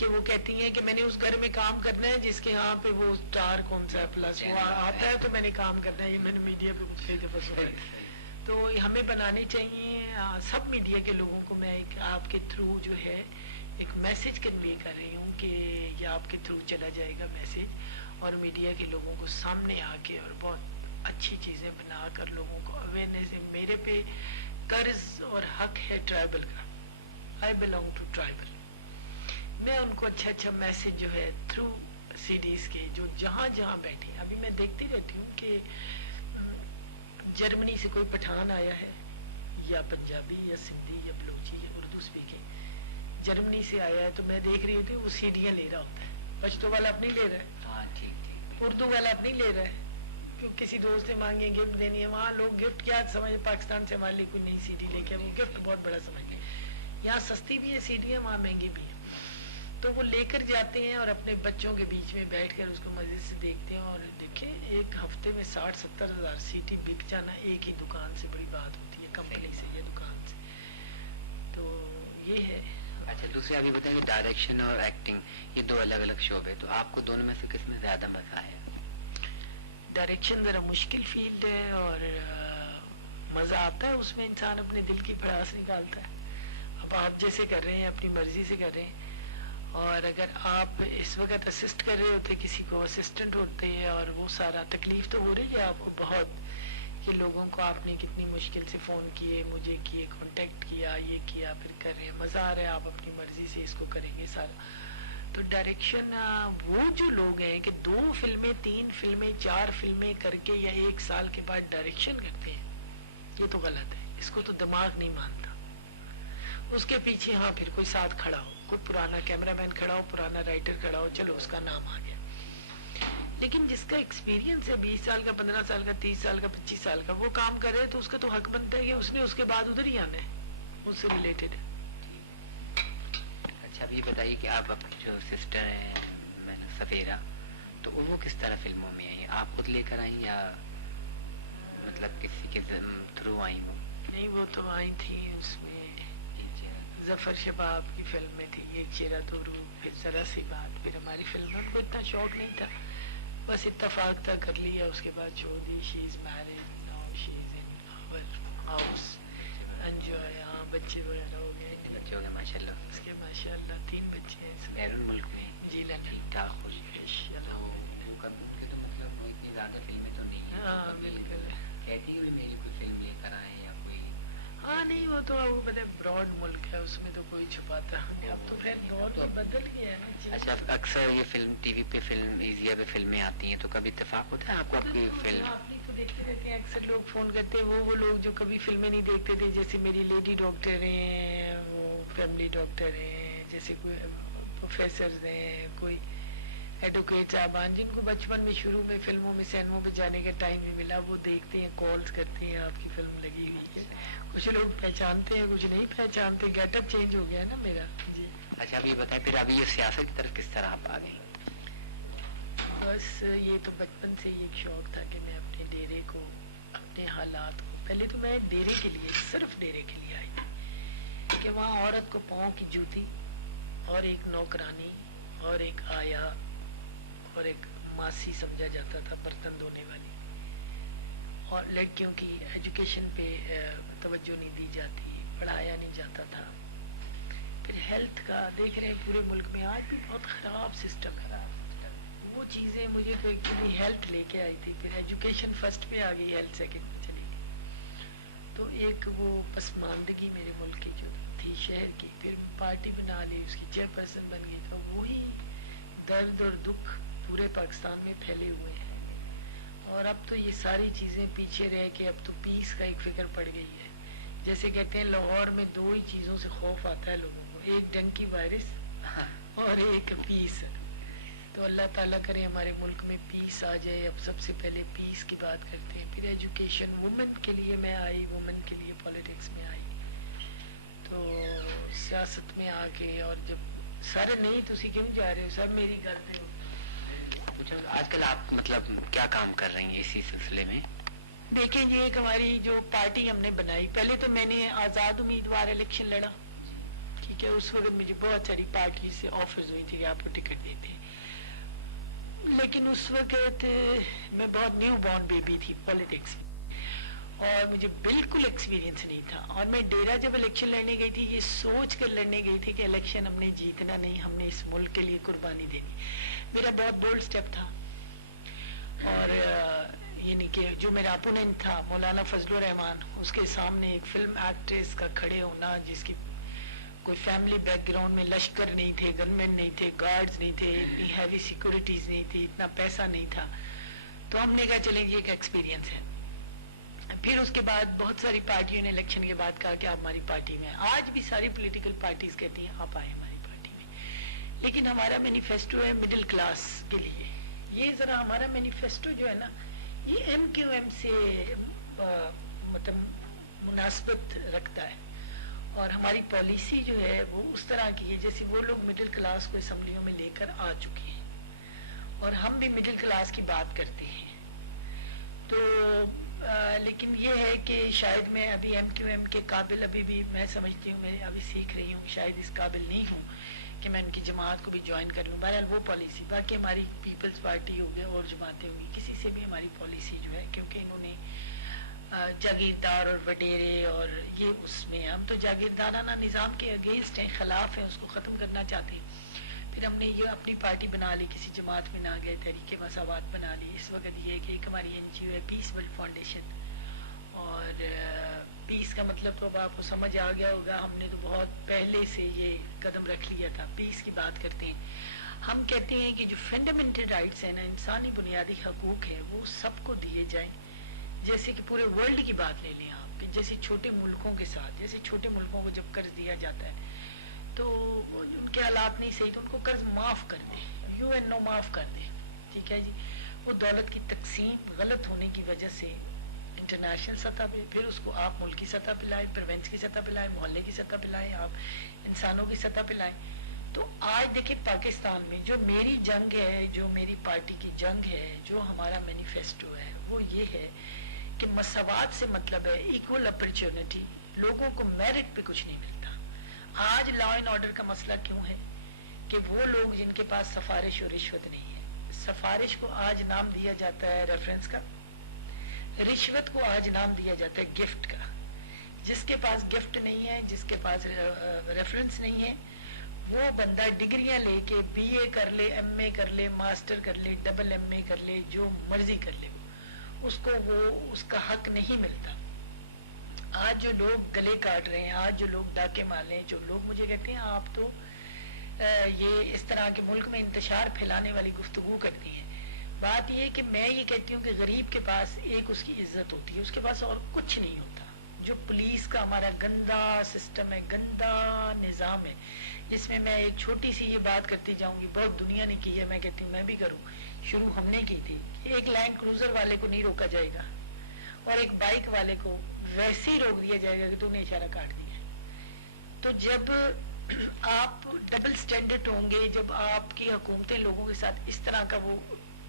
کہ وہ کہتی ہیں کہ میں نے اس گھر میں کام کرنا ہے جس کے یہاں پہ وہ اسٹار کون سا ہے, پلس وہ آتا ہے تو میں نے کام کرنا ہے. یہ میں نے میڈیا پہ کئی دفعہ سنا ہے. تو ہمیں بنانی چاہیے سب میڈیا کے لوگوں کو. میں ایک آپ کے تھرو جو ہے ایک میسج کنوے کر رہی ہوں کہ یہ آپ کے تھرو چلا جائے گا میسج, اور میڈیا کے لوگوں کو سامنے آ کے اور بہت اچھی چیزیں بنا کر لوگوں کو اویئرنیس. میرے پہ قرض اور حق ہے ٹرائبل کا, آئی بلانگ ٹو ٹرائبل. میں ان کو اچھا اچھا میسج جو ہے تھرو سی ڈیز کے, جو جہاں جہاں بیٹھے, ابھی میں دیکھتی رہتی ہوں کہ جرمنی سے کوئی پٹھان آیا ہے یا پنجابی یا سندھی یا بلوچی یا اردو اسپیکنگ جرمنی سے آیا ہے تو میں دیکھ رہی ہوتی ہوں وہ سیڈیاں لے رہا ہوتا ہے. پشتو والا اب نہیں لے رہا ہے, ہاں ٹھیک ٹھیک. اردو والا اب نہیں لے رہا ہے, کیوں کسی دوست سے مانگیں گفٹ دینی ہے. وہاں لوگ گفٹ کیا سمجھ, پاکستان سے ہمارے لیے کوئی نئی سی ڈی لے کے وہ گفٹ بہت بڑا سمجھتے ہیں. یہاں سستی بھی ہے سیڈیاں, وہاں مہنگی بھی ہے. تو وہ لے کر جاتے ہیں اور اپنے بچوں کے بیچ میں بیٹھ کر اس کو مزے سے دیکھتے ہیں. اور دیکھیں ایک ہفتے میں 60-70 ہزار سیٹی بک جانا ایک ہی دکان سے بڑی بات ہوتی ہے, کمپنی سے یا دکان سے. تو یہ ہے. اچھا دوسرے ابھی بتائیں کہ ڈائریکشن اور ایکٹنگ یہ دو الگ الگ شعبے, تو آپ کو دونوں میں سے کس میں زیادہ مزہ آیا؟ ڈائریکشن ذرا مشکل فیلڈ ہے اور مزہ آتا ہے اس میں, انسان اپنے دل کی بھڑاس نکالتا ہے. اب آپ جیسے کر رہے ہیں اپنی مرضی سے کر رہے ہیں, اور اگر آپ اس وقت اسسٹ کر رہے ہوتے کسی کو, اسسٹنٹ ہوتے ہیں, اور وہ سارا تکلیف تو ہو رہی ہے آپ کو بہت کہ لوگوں کو آپ نے کتنی مشکل سے فون کیے, مجھے کیے, کانٹیکٹ کیا, یہ کیا, پھر کر رہے ہیں. مزہ آ رہا ہے, آپ اپنی مرضی سے اس کو کریں گے سارا. تو ڈائریکشن وہ جو لوگ ہیں کہ 2 فلمیں 3 فلمیں 4 فلمیں کر کے یا 1 سال کے بعد ڈائریکشن کرتے ہیں, یہ تو غلط ہے. اس کو تو دماغ نہیں مانتا. اس کے پیچھے ہاں پھر کوئی ساتھ کھڑا ہو, کوئی پرانا کیمرہ مین کھڑا ہو, پرانا رائٹر کھڑا ہو, چلو اس کا نام آ گیا. لیکن جس کا ایکسپیرینس ہے 20 سال کا, 15 سال کا, 30 سال کا, 25 سال کا, وہ کام کرے تو اس کا تو حق بنتا ہے کہ اس نے اس کے بعد ادھر ہی آنا ہے, اس سے ریلیٹڈ. اچھا اب یہ بتائیے کہ آپ اپنی جو سسٹر ہیں سفیرہ, تو وہ کس طرح فلموں میں آئی, آپ خود لے کر آئیں یا مطلب کسی کے تھرو آئی ہوں؟ نہیں وہ تو آئی تھی اس میں ظفر شباب کی فلم میں تھی ایک چہرہ تو رو, پھر ذرا سی بات, پھر ہماری فلم میں کو اتنا شوق نہیں تھا, بس اتفاق تھا کر لیا, اس کے بعد چھوڑ دی. She is married now, she is in our house, enjoy. ہاں بچے وغیرہ ہو گئے, بچے ہو گئے ماشاء اللہ. اس کے ماشاء اللہ 3 بچے ہیں. بیرون ملک میں جی لندن. ٹھیک ٹھاک خوش ان کے تو مطلب وہ اتنی زیادہ فلمیں تو نہیں ہیں. ہاں بالکل. کہتی ہے میری کوئی فلم لے کر آئے یا کوئی. ہاں نہیں وہ تو مطلب براڈ ملک ہے, اس میں تو کوئی چھپاتا نہیں. اب تو خیر دور تو بدل گیا ہے نا. اچھا اکثر یہ فلم ٹی وی پہ فلم ایزیا پہ فلمیں آتی ہیں, تو کبھی اتفاق ہوتا ہے آپ کو آپ کی فلم؟ آپ تو دیکھتے رہتے ہیں اکثر لوگ فون کرتے ہیں, وہ لوگ جو کبھی فلمیں نہیں دیکھتے تھے, جیسے میری لیڈی ڈاکٹر ہیں, وہ فیملی ڈاکٹر ہیں, جیسے کوئی پروفیسرز ہیں, کوئی ایڈوکیٹ صاحبان جن کو بچپن میں شروع میں فلموں میں سینموں پہ جانے کا ٹائم نہیں ملا, وہ دیکھتے ہیں, کالز کرتے ہیں آپ کی فلم لگی ہوئی ہے. کچھ لوگ پہچانتے ہیں, کچھ نہیں پہچانتے. گیٹ اپ چینج ہو گیا ہے نا میرا. جی اچھا اب یہ بتائیں پھر ابھی یہ سیاست کی طرف کس طرح آپ آ گئیں؟ بس یہ تو بچپن سے یہ ایک شوق تھا کہ میں اپنے ڈیرے کو, اپنے حالات کو, پہلے تو میں ڈیرے کے لیے, صرف ڈیرے کے لیے آئی تھی کہ وہاں عورت کو پاؤں کی جوتی اور ایک نوکرانی اور ایک آیا اور ایک ماسی سمجھا جاتا تھا, برتن دھونے والی, اور لڑکیوں کی ایجوکیشن پہ توجہ نہیں دی جاتی, پڑھایا نہیں جاتا تھا. پھر ہیلتھ کا دیکھ رہے ہیں پورے ملک میں آج بھی بہت خراب سسٹم ہے. وہ چیزیں مجھے تو ایکچولی ہیلتھ لے کے آئی تھی, پھر ایجوکیشن فرسٹ پہ آ گئی, ہیلتھ سیکنڈ پہ چلی گئی. تو ایک وہ پسماندگی میرے ملک کی جو تھی شہر کی, پھر پارٹی بنا لی, اس کی چیئر پرسن بن گئی. تو وہی درد اور دکھ پورے پاکستان میں پھیلے ہوئے ہیں, اور اب تو یہ ساری چیزیں پیچھے رہ کے اب تو پیس کا ایک فکر پڑ گئی ہے. جیسے کہتے ہیں لاہور میں 2 ہی چیزوں سے خوف آتا ہے لوگوں کو, ایک ڈنکی وائرس اور ایک پیس. تو اللہ تعالیٰ کرے ہمارے ملک میں پیس آ جائے. اب سب سے پہلے پیس کی بات کرتے ہیں, پھر ایجوکیشن. وومن کے لیے میں آئی, وومن کے لیے پالیٹکس میں آئی, تو سیاست میں آ کے, اور جب سارے نہیں تسی کیوں جا رہے ہو سر, میری گل نہیں. آج کل آپ مطلب کیا کام کر رہی ہیں اسی سلسلے میں؟ دیکھیں یہ ایک ہماری جو پارٹی ہم نے بنائی, پہلے تو میں نے آزاد امیدوار الیکشن لڑا, ٹھیک ہے. اس وقت مجھے بہت ساری پارٹی سے آفرز ہوئی تھی کہ آپ کو ٹکٹ دیتے, لیکن اس وقت میں بہت نیو بورن بیبی تھی پالیٹکس میں, اور مجھے بالکل ایکسپیرینس نہیں تھا. اور میں ڈیرا جب الیکشن لڑنے گئی تھی, یہ سوچ کر لڑنے گئی تھی کہ الیکشن ہم نے جیتنا نہیں, ہم نے اس ملک کے لیے قربانی دینی. میرا بہت بولڈ سٹیپ تھا. اور یعنی کہ جو میرا اپوننٹ تھا مولانا فضل الرحمان, اس کے سامنے ایک فلم ایکٹریس کا کھڑے ہونا جس کی کوئی فیملی بیک گراؤنڈ میں لشکر نہیں تھے, گن مین نہیں تھے, گارڈز نہیں تھے, اتنی ہیوی سیکورٹیز نہیں تھی, اتنا پیسہ نہیں تھا. تو ہم نے کہا چلیں یہ ایک ایکسپیرینس ہے. پھر اس کے بعد بہت ساری پارٹیوں نے الیکشن کے بعد کہا کہ آپ ہماری پارٹی میں، آج بھی ساری پولیٹیکل پارٹیز کہتی ہیں آپ آئیں ہماری پارٹی میں، لیکن ہمارا مینیفیسٹو ہے مڈل کلاس کے لیے. یہ ذرا ہمارا مینیفیسٹو جو ہے نا یہ ایم کیو ایم سے مطلب مناسبت رکھتا ہے، اور ہماری پالیسی جو ہے وہ اس طرح کی ہے جیسے وہ لوگ مڈل کلاس کو اسمبلیوں میں لے کر آ چکے ہیں، اور ہم بھی مڈل کلاس کی بات کرتے ہیں. تو لیکن یہ ہے کہ شاید میں ابھی ایم کیو ایم کے قابل ابھی بھی میں سمجھتی ہوں، میں ابھی سیکھ رہی ہوں، شاید اس قابل نہیں ہوں کہ میں ان کی جماعت کو بھی جوائن کر لوں. بہرحال وہ پالیسی، باقی ہماری پیپلز پارٹی ہو گئی اور جماعتیں ہوگی، کسی سے بھی ہماری پالیسی جو ہے، کیونکہ انہوں نے جاگیردار اور وڈیرے اور یہ اس میں ہم تو جاگیردارانہ نظام کے اگینسٹ ہیں، خلاف ہیں، اس کو ختم کرنا چاہتے ہیں. پھر ہم نے یہ اپنی پارٹی بنا لی، کسی جماعت میں نہ گئے، تحریک مساوات بنا لی. اس وقت یہ ہے کہ ایک ہماری این جی او ہے پیس ورلڈ فاؤنڈیشن، اور پیس کا مطلب تو اب آپ کو سمجھ آ گیا ہوگا، ہم نے تو بہت پہلے سے یہ قدم رکھ لیا تھا. پیس کی بات کرتے ہیں، ہم کہتے ہیں کہ جو فنڈامنٹل رائٹس ہیں نا، انسانی بنیادی حقوق ہیں، وہ سب کو دیے جائیں. جیسے کہ پورے ورلڈ کی بات لے لیں آپ، کہ جیسے چھوٹے ملکوں کے ساتھ، جیسے چھوٹے ملکوں کو جب قرض دیا جاتا ہے تو ان کے حالات نہیں صحیح تو ان کو قرض معاف کر دیں، یو این او معاف کر دیں، ٹھیک ہے جی. وہ دولت کی تقسیم غلط ہونے کی وجہ سے انٹرنیشنل سطح پہ، پھر اس کو آپ ملکی سطح پہ لائیں، پروینس کی سطح پہ لائیں، محلے کی سطح پہ لائیں، آپ انسانوں کی سطح پہ لائیں. تو آج دیکھیں پاکستان میں جو میری جنگ ہے، جو میری پارٹی کی جنگ ہے، جو ہمارا مینیفیسٹو ہے، وہ یہ ہے کہ مساوات سے مطلب ہے ایکول اپرچونٹی. لوگوں کو میرٹ پہ کچھ نہیں ملتا. آج لا اینڈ آرڈر کا مسئلہ کیوں ہے کہ وہ لوگ جن کے پاس سفارش اور رشوت نہیں ہے، سفارش کو آج نام دیا جاتا ہے ریفرنس کا، رشوت کو آج نام دیا جاتا ہے گفٹ کا. جس کے پاس گفٹ نہیں ہے، جس کے پاس ریفرنس نہیں ہے، وہ بندہ ڈگریاں لے کے بی اے کر لے، ایم اے کر لے، ماسٹر کر لے، ڈبل ایم اے کر لے، جو مرضی کر لے، اس کو وہ اس کا حق نہیں ملتا. آج جو لوگ گلے کاٹ رہے ہیں، آج جو لوگ ڈاکے مار رہے ہیں، جو لوگ مجھے کہتے ہیں آپ تو یہ اس طرح کے ملک میں انتشار پھیلانے والی گفتگو کرتی ہیں. بات یہ ہے کہ میں یہ کہتی ہوں کہ غریب کے پاس ایک اس کی عزت ہوتی ہے، اس کے پاس اور کچھ نہیں ہوتا. جو پولیس کا ہمارا گندا سسٹم ہے، گندا نظام ہے، جس میں ایک چھوٹی سی یہ بات کرتی جاؤں گی، بہت دنیا نے کی ہے، میں کہتی ہوں میں بھی کروں. شروع ہم نے کی تھی کہ ایک لینڈ کروزر والے کو نہیں روکا جائے گا اور ایک بائک والے کو ویسے ہی روک دیا جائے گا کہ تو نے اشارہ کاٹ دیا. تو جب آپ ڈبل سٹینڈرڈ ہوں گے، جب آپ کی حکومتیں لوگوں کے ساتھ اس طرح کا وہ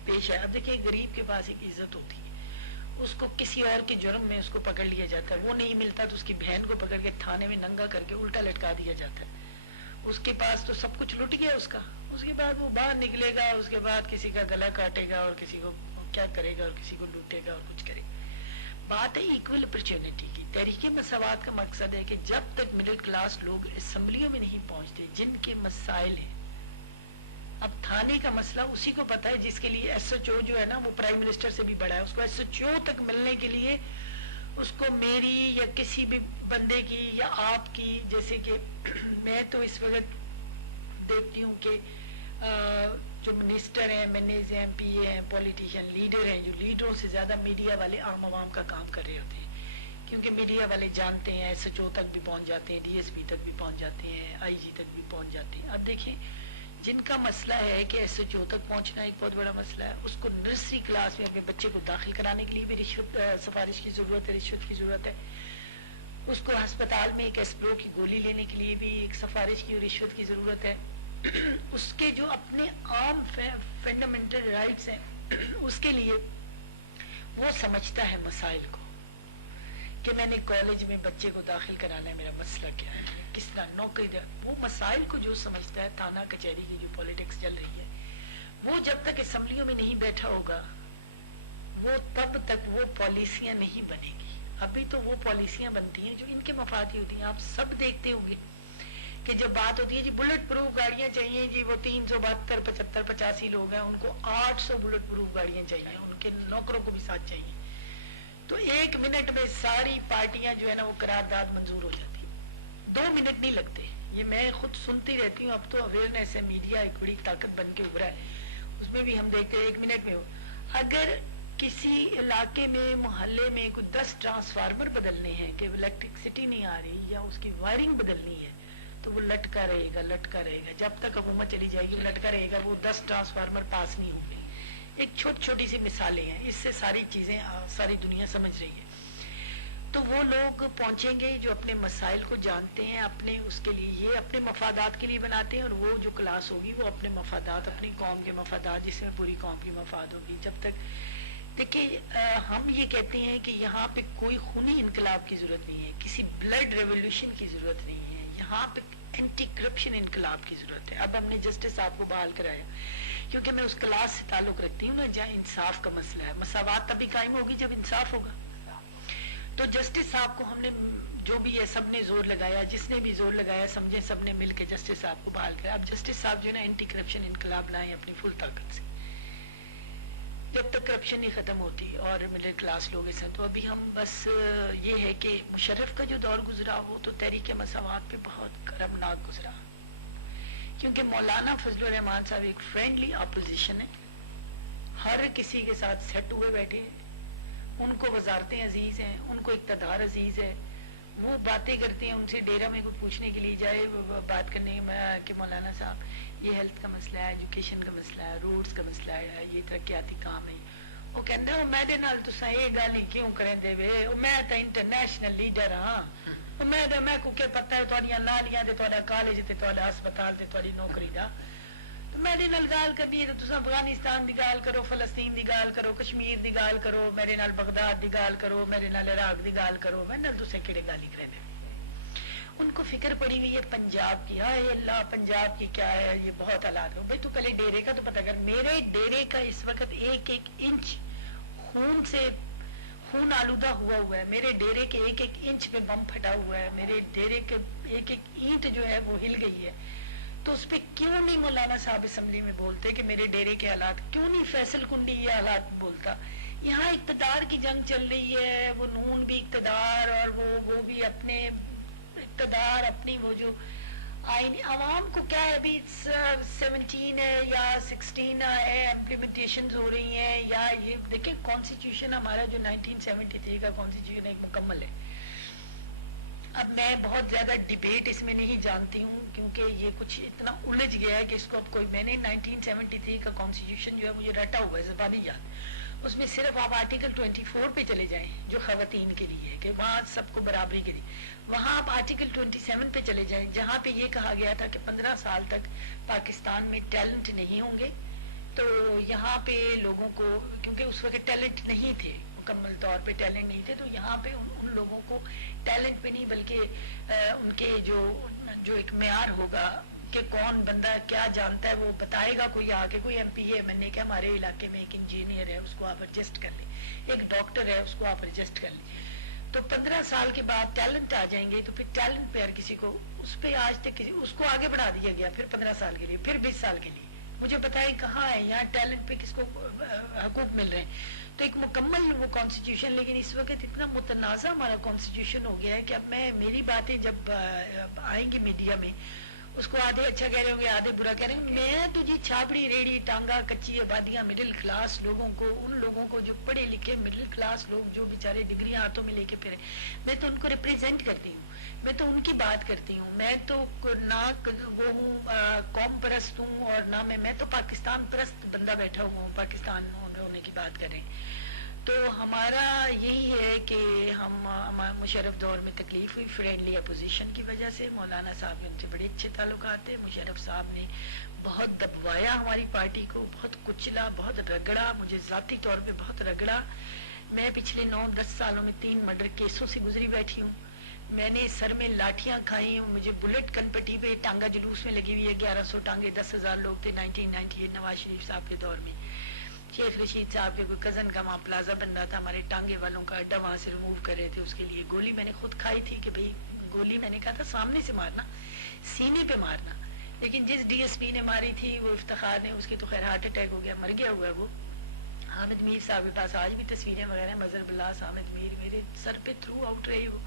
پیش ہے. اب دیکھیں غریب کے پاس ایک عزت ہوتی ہے، اس کو کسی اور کے جرم میں اس کو پکڑ لیا جاتا ہے، وہ نہیں ملتا تو اس کی بہن کو پکڑ کے تھانے میں ننگا کر کے الٹا لٹکا دیا جاتا ہے. اس کے پاس تو سب کچھ لٹ گیا اس کا، اس کے بعد وہ باہر نکلے گا، اس کے بعد کسی کا گلا کاٹے گا اور کسی کو کیا کرے گا اور کسی کو لوٹے گا اور کچھ کرے گا. بات ہے ایکول اپرچونٹی کی. تحریک مساوات کا مقصد ہے کہ جب تک مڈل کلاس لوگ اسمبلیوں میں نہیں پہنچتے جن کے مسائل ہیں، اب تھانے کا مسئلہ اسی کو پتا ہے جس کے لیے ایس ایچ او جو ہے نا وہ پرائم منسٹر سے بھی بڑا ہے. اس کو ایس ایچ او تک ملنے کے لیے اس کو میری یا کسی بھی بندے کی یا آپ کی، جیسے کہ میں تو اس وقت دیکھتی ہوں کہ جو منسٹر ہیں، ایم ہیں، ایم پی اے ہیں، پولیٹیشین لیڈر ہیں، جو لیڈروں سے زیادہ میڈیا والے عام عوام کا کام کر رہے ہوتے ہیں، کیونکہ میڈیا والے جانتے ہیں، ایس ایچ او تک بھی پہنچ جاتے ہیں، ڈی ایس پی تک بھی پہنچ جاتے ہیں، آئی جی تک بھی پہنچ جاتے ہیں. اب دیکھیں جن کا مسئلہ ہے کہ ایس ایچ او تک پہنچنا ایک بہت بڑا مسئلہ ہے، اس کو نرسری کلاس میں اپنے بچے کو داخل کرانے کے لیے بھی رشوت سفارش کی ضرورت ہے، رشوت کی ضرورت ہے. اس کو ہسپتال میں ایک ایسپرو کی گولی لینے کے لیے بھی ایک سفارش کی اور رشوت کی ضرورت ہے. اس کے جو اپنے عام فنڈامنٹل رائٹس ہیں اس کے لیے وہ سمجھتا ہے مسائل کو، کہ میں نے کالج میں بچے کو داخل کرانا ہے، میرا مسئلہ کیا ہے، کس طرح نوکری دے، وہ مسائل کو جو سمجھتا ہے. تھانہ کچہری کی جو پالیٹکس چل رہی ہے، وہ جب تک اسمبلیوں میں نہیں بیٹھا ہوگا وہ تب تک وہ پالیسیاں نہیں بنے گی. ابھی تو وہ پالیسیاں بنتی ہیں جو ان کے مفاد کی ہوتی ہیں. آپ سب دیکھتے ہوں گے کہ جب بات ہوتی ہے جی بلٹ پروف گاڑیاں چاہیے، جی وہ 372 75 85 لوگ ہیں، ان کو 800 بلٹ پروف گاڑیاں چاہیے، ان کے نوکروں کو بھی ساتھ چاہیے. تو 1 منٹ میں ساری پارٹیاں جو ہے نا وہ قرارداد منظور ہو جاتی ہے، 2 منٹ نہیں لگتے. یہ میں خود سنتی رہتی ہوں. اب تو اویئرنیس ہے، میڈیا ایک بڑی طاقت بن کے ابھرا ہے، اس میں بھی ہم دیکھتے ہیں 1 منٹ میں ہو. اگر کسی علاقے میں محلے میں کوئی 10 ٹرانسفارمر بدلنے ہیں کہ الیکٹرکسٹی نہیں آ رہی یا اس کی وائرنگ بدلنی ہے تو وہ لٹکا رہے گا جب تک حکومت چلی جائے گی وہ لٹکا رہے گا، وہ 10 ٹرانسفارمر پاس نہیں ہوں گے۔ ایک چھوٹی چھوٹی سی مثالیں ہیں، اس سے ساری چیزیں ساری دنیا سمجھ رہی ہے۔ تو وہ لوگ پہنچیں گے جو اپنے مسائل کو جانتے ہیں، اپنے اس کے لیے یہ اپنے مفادات کے لیے بناتے ہیں، اور وہ جو کلاس ہوگی وہ اپنے مفادات، اپنی قوم کے مفادات، جس میں پوری قوم کی مفاد ہوگی۔ جب تک دیکھیے ہم یہ کہتے ہیں کہ یہاں پہ کوئی خونی انقلاب کی ضرورت نہیں ہے، کسی بلڈ ریولیوشن کی ضرورت نہیں ہے، یہاں پہ اینٹی کرپشن انقلاب کی ضرورت ہے۔ اب ہم نے جسٹس صاحب کو بحال کرایا کیونکہ میں اس کلاس سے تعلق رکھتی ہوں نا جہاں انصاف کا مسئلہ ہے۔ مساوات تبھی قائم ہوگی جب انصاف ہوگا۔ تو جسٹس صاحب کو ہم نے جو بھی ہے سب نے زور لگایا، جس نے بھی زور لگایا سمجھے سب نے مل کے جسٹس صاحب کو بحال کرایا۔ اب جسٹس صاحب جو ہے نا اینٹی کرپشن انقلاب لائیں اپنی فل طاقت سے، جب تک کرپشن نہیں ختم ہوتی اور مڈل کلاس لوگ اس ہیں۔ تو ابھی ہم بس یہ ہے کہ مشرف کا جو دور گزرا وہ تو تحریک مساوات پہ بہت کرمناک گزرا، کیونکہ مولانا فضل الرحمان صاحب ایک فرینڈلی اپوزیشن ہے، ہر کسی کے ساتھ سیٹ ہوئے بیٹھے ہیں، ان کو وزارتیں عزیز ہیں، ان کو اقتدار عزیز ہے، وہ باتیں کرتے ہیں، ان سے ڈیرا میں کوئی پوچھنے کے لیے جائے بات کرنے کہ مولانا صاحب یہ ہیلتھ کا مسئلہ ہے، ایجوکیشن کا مسئلہ ہے، روڈز کا مسئلہ ہے، یہ ترقیاتی کام ہے، وہ کہتے ہیں میرے نال تساں یہ گل ہی کیوں کریں دے وے، میں تو انٹرنیشنل لیڈر ہاں، میں کو کہ پتہ ہے تہاڈیاں نالیاں تے تہاڈا کالج تے تہاڈا ہسپتال تے تہاڈی نوکری دا، میرے نال گال کرنی ہے تو تساں افغانستان دی گال کرو، فلسطین دی گال کرو، کشمیر دی گال کرو، میرے نال بغداد دی گال کرو، میرے نال عراق دی گال کرو، میں نال تساں کیڑے گالی کریں دے۔ ان کو فکر پڑی ہوئی ہے پنجاب کی، ہائے اللہ پنجاب کی کیا ہے، یہ بہت حالات ہو بھائی، تو پہلے ڈیرے کا تو پتہ کر، میرے ڈیرے کا اس وقت ایک ایک انچ خون سے خون آلودہ ہوا ہے، میرے ڈیرے کے ایک ایک انچ پہ بم پھٹا ہوا ہے، میرے ڈیرے کے ایک ایک اینٹ جو ہے وہ ہل گئی ہے، تو اس پہ کیوں نہیں مولانا صاحب اسمبلی میں بولتے کہ میرے ڈیرے کے حالات، کیوں نہیں فیصل کنڈی یہ حالات بولتا؟ یہاں اقتدار کی جنگ چل رہی ہے، وہ نون بھی اقتدار اور وہ بھی اپنے اقتدار، اپنی وہ جو آئین، عوام کو کیا ہے ابھی 17 ہے یا 16 ہے امپلیمنٹیشنز ہو رہی ہیں، یا یہ دیکھیں کانسٹیٹیوشن ہمارا جو 1973 کا کانسٹیٹیوشن ایک مکمل ہے۔ اب میں بہت زیادہ ڈیبیٹ اس میں نہیں جانتی ہوں کیونکہ یہ کچھ اتنا الجھ گیا ہے کہ اس کو اب کوئی، میں نے 1973 کا کانسٹیٹیوشن جو ہے مجھے رٹا ہوا ہے زبانی یاد، اس میں صرف آپ آرٹیکل 24 پہ چلے جائیں جو خواتین کے لیے ہے کہ وہاں سب کو برابری کے لیے، وہاں آپ آرٹیکل 27 پہ چلے جائیں جہاں پہ یہ کہا گیا تھا کہ 15 سال تک پاکستان میں ٹیلنٹ نہیں ہوں گے، تو یہاں پہ لوگوں کو، کیونکہ اس وقت ٹیلنٹ نہیں تھے، مکمل طور پہ ٹیلنٹ نہیں تھے، تو یہاں پہ ان لوگوں کو ٹیلنٹ پہ نہیں بلکہ ان کے جو ایک معیار ہوگا کہ کون بندہ کیا جانتا ہے وہ بتائے گا، کوئی آ کے کوئی ایم پی ہے میں نے کہا ہمارے علاقے میں ایک انجینئر ہے اس کو آپ ایڈجسٹ کر لیں، ایک ڈاکٹر ہے اس کو آپ ایڈجسٹ کر لیں، تو 15 سال کے بعد ٹیلنٹ آ جائیں گے، تو پھر ٹیلنٹ پہ ہر کسی کو اس پہ آج تک کسی اس کو آگے بڑھا دیا گیا، پھر 15 سال کے لیے، پھر 20 سال کے لیے، مجھے بتائیں کہاں ہے یہاں ٹیلنٹ پہ کس کو حقوق مل رہے ہیں؟ تو ایک مکمل وہ کانسٹیٹیوشن، لیکن اس وقت اتنا متنازع ہمارا کانسٹیٹیوشن ہو گیا ہے کہ اب میری باتیں جب آئیں گی میڈیا میں اس کو آدھے اچھا کہہ رہے ہوں گے آدھے برا کہہ رہے ہوں گے، میں تو جی چھاپڑی ریڑھی ٹانگا کچی آبادیاں مڈل کلاس لوگوں کو، ان لوگوں کو جو پڑھے لکھے مڈل کلاس لوگ جو بیچارے ڈگریاں ہاتھوں میں لے کے پھرے، میں تو ان کو ریپریزینٹ کرتی ہوں، میں تو ان کی بات کرتی ہوں، میں تو نہ وہ ہوں قوم پرست ہوں اور نہ میں تو پاکستان پرست بندہ بیٹھا ہوا ہوں، پاکستان ہونے کی بات کر رہے ہیں۔ تو ہمارا یہی ہے کہ ہم مشرف دور میں تکلیف ہوئی فرینڈلی اپوزیشن کی وجہ سے، مولانا صاحب کے ان سے بڑے اچھے تعلقات تھے، مشرف صاحب نے بہت دبوایا ہماری پارٹی کو، بہت کچلا، بہت رگڑا، مجھے ذاتی طور پہ بہت رگڑا، میں پچھلے 9-10 سالوں میں 3 مرڈر کیسوں سے گزری بیٹھی ہوں، میں نے سر میں لاٹھیاں کھائی ہوں، مجھے بلٹ کنپٹی پہ ٹانگا جلوس میں لگی ہوئی ہے، 1100 ٹانگے، 10,000 لوگ تھے 1998 نواز شریف صاحب کے دور میں، شیخ رشید صاحب کے کوئی کزن کا وہاں پلازا بن رہا تھا، ہمارے ٹانگے والوں کا اڈا وہاں سے ریموو کر رہے تھے، اس کے لیے گولی میں نے خود کھائی تھی کہ بھئی گولی میں نے کہا تھا سامنے سے مارنا، سینے پہ مارنا، لیکن جس ڈی ایس پی نے ماری تھی وہ افتخار نے، اس کی تو خیر ہارٹ اٹیک ہو گیا، مر گیا ہوا ہے وہ، حامد میر صاحب کے پاس آج بھی تصویریں وغیرہ، مظہر بلاس حامد میر میرے سر پہ تھرو آؤٹ رہے، وہ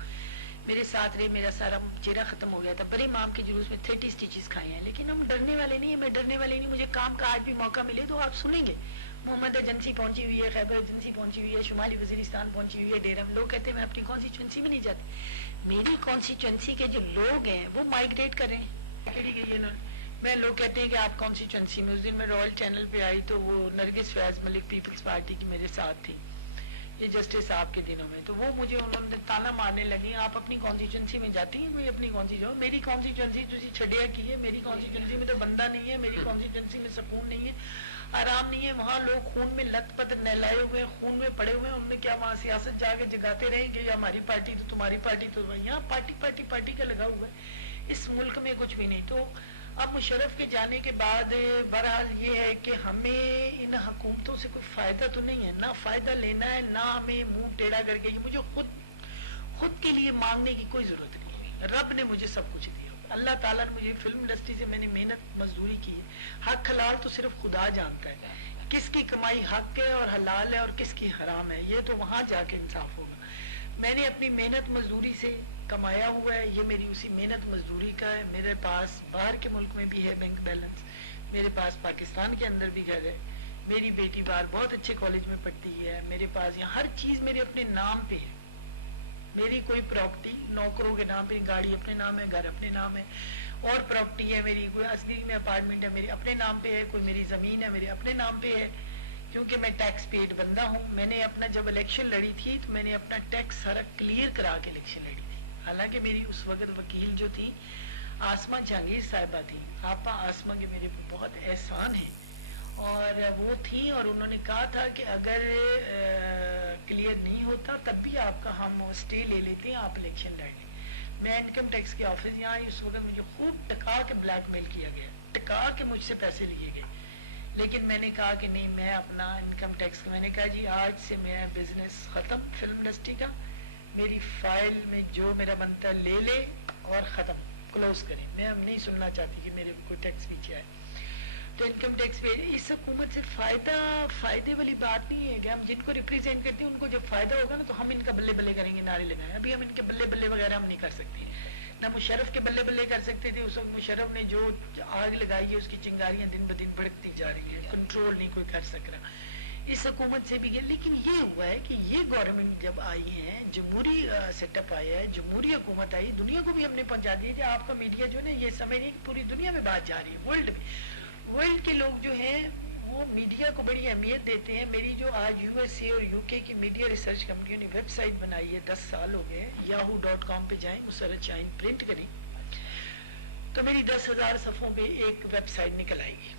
میرے ساتھ رہے، میرا سارا چہرہ ختم ہو گیا تھا، بڑے امام کے جلوس میں 30 سٹیچز کھائے ہیں، لیکن ہم ڈرنے والے نہیں ہیں، میں ڈرنے والے نہیں، مجھے کام کا آج بھی موقع ملے تو آپ سنیں گے، محمد ایجنسی پہنچی ہوئی ہے, خیبر ایجنسی پہنچی ہوئی ہے, شمالی وزیرستان پہنچی ہوئی ہے, ڈیرم. لوگ کہتے ہیں میں اپنی کانسٹیچوئنسی میں نہیں جاتی. میری کانسٹیچوئنسی کے جو لوگ ہیں وہ مائگریٹ کر رہے ہیں. کہڑی گئی ہے انہوں نے, میں لوگ کہتے ہیں کہ آپ کانسٹیچوئنسی میں. اس دن میں رائل چینل پہ آئی تو وہ نرگس فیاض ملک پیپلز پارٹی کی میرے ساتھ تھی, یہ جسٹس صاحب کے دنوں میں. تو وہ مجھے انہوں نے تانا مارنے لگی, آپ اپنی کانسٹیچوئنسی میں جاتی ہیں, میں اپنی کانسٹیچوئنسی, میری کانسٹیچوئنسی تجھے چھڈیا کی ہے, میری کانسٹیچوئنسی میں تو بندہ نہیں ہے, میری کانسٹیچوئنسی میں سکون نہیں ہے, آرام نہیں ہے. وہاں لوگ خون میں لت پت نہلائے ہوئے, خون میں پڑے ہوئے ہیں. انہوں نے کیا وہاں سیاست جا کے جگاتے رہیں گے, ہماری پارٹی تو تمہاری پارٹی تو, یہاں پارٹی پارٹی پارٹی کا لگا ہوا ہے. اس ملک میں کچھ بھی نہیں. تو اب مشرف کے جانے کے بعد بہرحال یہ ہے کہ ہمیں ان حکومتوں سے کوئی فائدہ تو نہیں ہے, نہ فائدہ لینا ہے, نہ ہمیں منہ ٹیڑھا کر کے. مجھے خود کے لیے مانگنے کی کوئی ضرورت نہیں ہے. رب نے مجھے سب کچھ دیا, اللہ تعالیٰ نے مجھے فلم انڈسٹری سے میں نے محنت مزدوری کی ہے. حق حلال تو صرف خدا جانتا ہے, کس کی کمائی حق ہے اور حلال ہے اور کس کی حرام ہے, یہ تو وہاں جا کے انصاف ہوگا. میں نے اپنی محنت مزدوری سے کمایا ہوا ہے, یہ میری اسی محنت مزدوری کا ہے. میرے پاس باہر کے ملک میں بھی ہے بینک بیلنس, میرے پاس پاکستان کے اندر بھی گھر ہے, میری بیٹی باہر بہت اچھے کالج میں پڑھتی ہے, میرے پاس یہاں ہر چیز میرے اپنے نام پہ ہے. میری کوئی پراپرٹی نوکروں کے نام پہ, گاڑی اپنے نام ہے, گھر اپنے نام ہے, اور پراپرٹی ہے میری, کوئی اصلی میں اپارٹمنٹ ہے میری اپنے نام پہ ہے, کوئی میری زمین ہے میرے اپنے نام پہ ہے, کیونکہ میں ٹیکس پیڈ بندہ ہوں. میں نے اپنا جب الیکشن لڑی تھی تو میں نے اپنا ٹیکس سارا کلیئر کرا کے الیکشن لڑی تھی. حالانکہ میری اس وقت وکیل جو تھی آسمہ جہانگیر صاحبہ تھی, آپا آسمہ کے میرے بہت احسان ہیں, اور وہ تھی, اور انہوں نے کہا تھا کہ اگر کلیئر نہیں ہوتا تب بھی آپ کا ہم اسٹے لے لیتے ہیں, آپ الیکشن لڑ لیں. میں انکم ٹیکس کے آفس یہاں آئی, اس وقت مجھے خوب ٹکا کے بلیک میل کیا گیا, ٹکا کے مجھ سے پیسے لیے گئے. لیکن میں نے کہا کہ نہیں, میں اپنا انکم ٹیکس, میں نے کہا جی آج سے میں بزنس ختم فلم انڈسٹری کا, میری فائل میں جو میرا بنتا ہے لے لے اور ختم, کلوز کریں. میں اب نہیں سننا چاہتی کہ میرے کوئی ٹیکس پیچھے آئے. تو انکم ٹیکس پہ اس حکومت سے فائدے والی بات نہیں ہے کہ ہم جن کو ریپرزینٹ کرتے ہیں ان کو جب فائدہ ہوگا نا تو ہم ان کا بلے بلے کریں گے, نعرے لگائیں. ابھی ہم ان کے بلے بلے وغیرہ ہم نہیں کر سکتے, نہ مشرف کے بلے بلے کر سکتے تھے. اس وقت مشرف نے جو آگ لگائی ہے اس کی چنگاریاں دن بدن بڑھتی جا رہی ہیں, کنٹرول نہیں کوئی کر سک رہا. اس حکومت سے بھی گیا. لیکن یہ ہوا ہے کہ یہ گورنمنٹ جب آئی ہے, جمہوری سیٹ اپ آیا ہے, جمہوری حکومت آئی, دنیا کو بھی ہم نے پہنچا دیا کہ آپ کا میڈیا جو ہے نا یہ سمجھ رہی ہے کہ پوری دنیا میں بات جا رہی ہے, ورلڈ کے لوگ جو ہیں وہ میڈیا کو بڑی اہمیت دیتے ہیں. میری جو آج یو ایس اے اور یو کے کی میڈیا ریسرچ کمپنیوں نے ویب سائٹ بنائی ہے, 10 سال ہو گئے, yahoo.com پہ جائیں, مسرت شاہین پرنٹ کریں تو میری 10,000 صفحوں پہ ایک ویب سائٹ نکل آئے گی.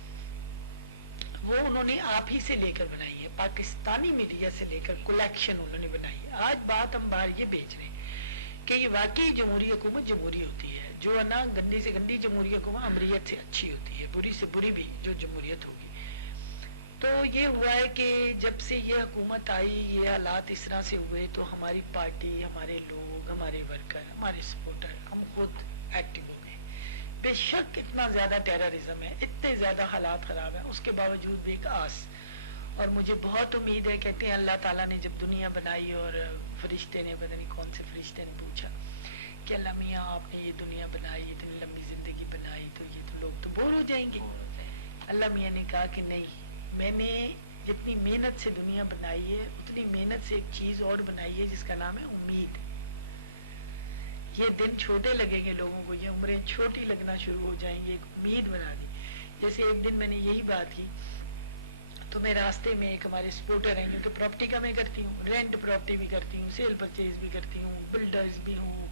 وہ انہوں نے آپ ہی سے لے کر بنائی ہے, پاکستانی میڈیا سے لے کر کلیکشن انہوں نے بنائی ہے. آج بات ہم باہر یہ بیچ رہے ہیں کہ یہ واقعی جمہوری حکومت جمہوری ہوتی ہے, جو ہے نا گندی سے گندی جمہوری حکومت امریت سے اچھی ہوتی ہے, بری سے بری بھی جو جمہوریت ہوگی. تو یہ ہوا ہے کہ جب سے یہ حکومت آئی, یہ حالات اس طرح سے ہوئے تو ہماری پارٹی, ہمارے لوگ, ہمارے ورکر, ہمارے سپورٹر, ہم خود ایکٹیو ہو گئے. بے شک اتنا زیادہ ٹیررزم ہے, اتنے زیادہ حالات خراب ہیں, اس کے باوجود بھی ایک آس, اور مجھے بہت امید ہے. کہتے ہیں اللہ تعالیٰ نے جب دنیا بنائی اور فرشتے نے, پتہ نہیں کون سے فرشتے نے پوچھا کہ اللہ میاں آپ نے یہ دنیا بنائی, اتنی لمبی زندگی بنائی, تو یہ تو لوگ تو بور ہو جائیں گے. اللہ میاں نے کہا کہ نہیں, میں نے جتنی محنت سے دنیا بنائی ہے اتنی محنت سے ایک چیز اور بنائی ہے جس کا نام ہے امید. یہ دن چھوٹے لگیں گے لوگوں کو, یہ عمریں چھوٹی لگنا شروع ہو جائیں گی, ایک امید بنا دی. جیسے ایک دن میں نے یہی بات کی تو میں راستے میں ایک ہمارے سپورٹر ہیں, کیونکہ پراپرٹی کا میں کرتی ہوں, رینٹ پراپرٹی بھی کرتی ہوں, سیل پرچیز بھی کرتی ہوں, بلڈرز بھی ہوں,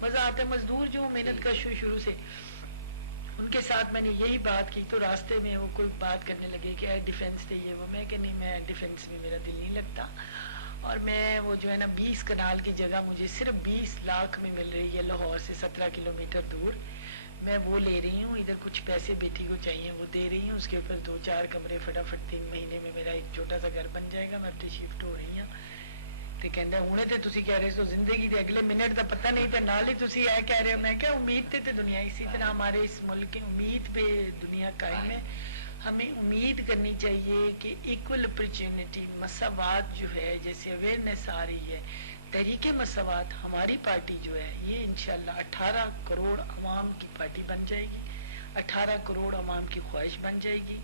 مزہ آتا ہے. مزدور جو محنت کا شروع سے, ان کے ساتھ میں نے یہی بات کی. تو راستے میں وہ کوئی بات کرنے لگے کہ ڈیفینس تھے یہ وہ, میں کہ نہیں, میں ڈیفینس میں میرا دل نہیں لگتا, اور میں وہ جو ہے نا 20 کنال کی جگہ مجھے صرف 20 لاکھ میں مل رہی ہے لاہور سے 17 کلومیٹر دور, میں وہ لے رہی ہوں. ادھر کچھ پیسے بیٹی کو چاہیے وہ دے رہی ہوں, اس کے اوپر 2-4 کمرے, فٹافٹ 3 مہینے میں میرا ایک چھوٹا سا گھر بن جائے گا. میں اب شفٹ ہو رہی ہوں. تو کہندا ہوں تے تسی کہہ رہے سو زندگی دے اگلے منٹ دا پتہ نہیں, تے نال ہی تسی اے کہہ رہے ہو. میں کیا امید تے دنیا, اسی طرح ہمارے اس ملک کی امید پہ دنیا قائم ہے. ہمیں امید کرنی چاہیے کہ ایکول اپرچونٹی, مساوات جو ہے, جیسے اویئرنیس آ رہی ہے, تحریک مساوات, ہماری پارٹی جو ہے یہ انشاءاللہ 18 کروڑ عوام کی پارٹی بن جائے گی, 18 کروڑ عوام کی خواہش بن جائے گی.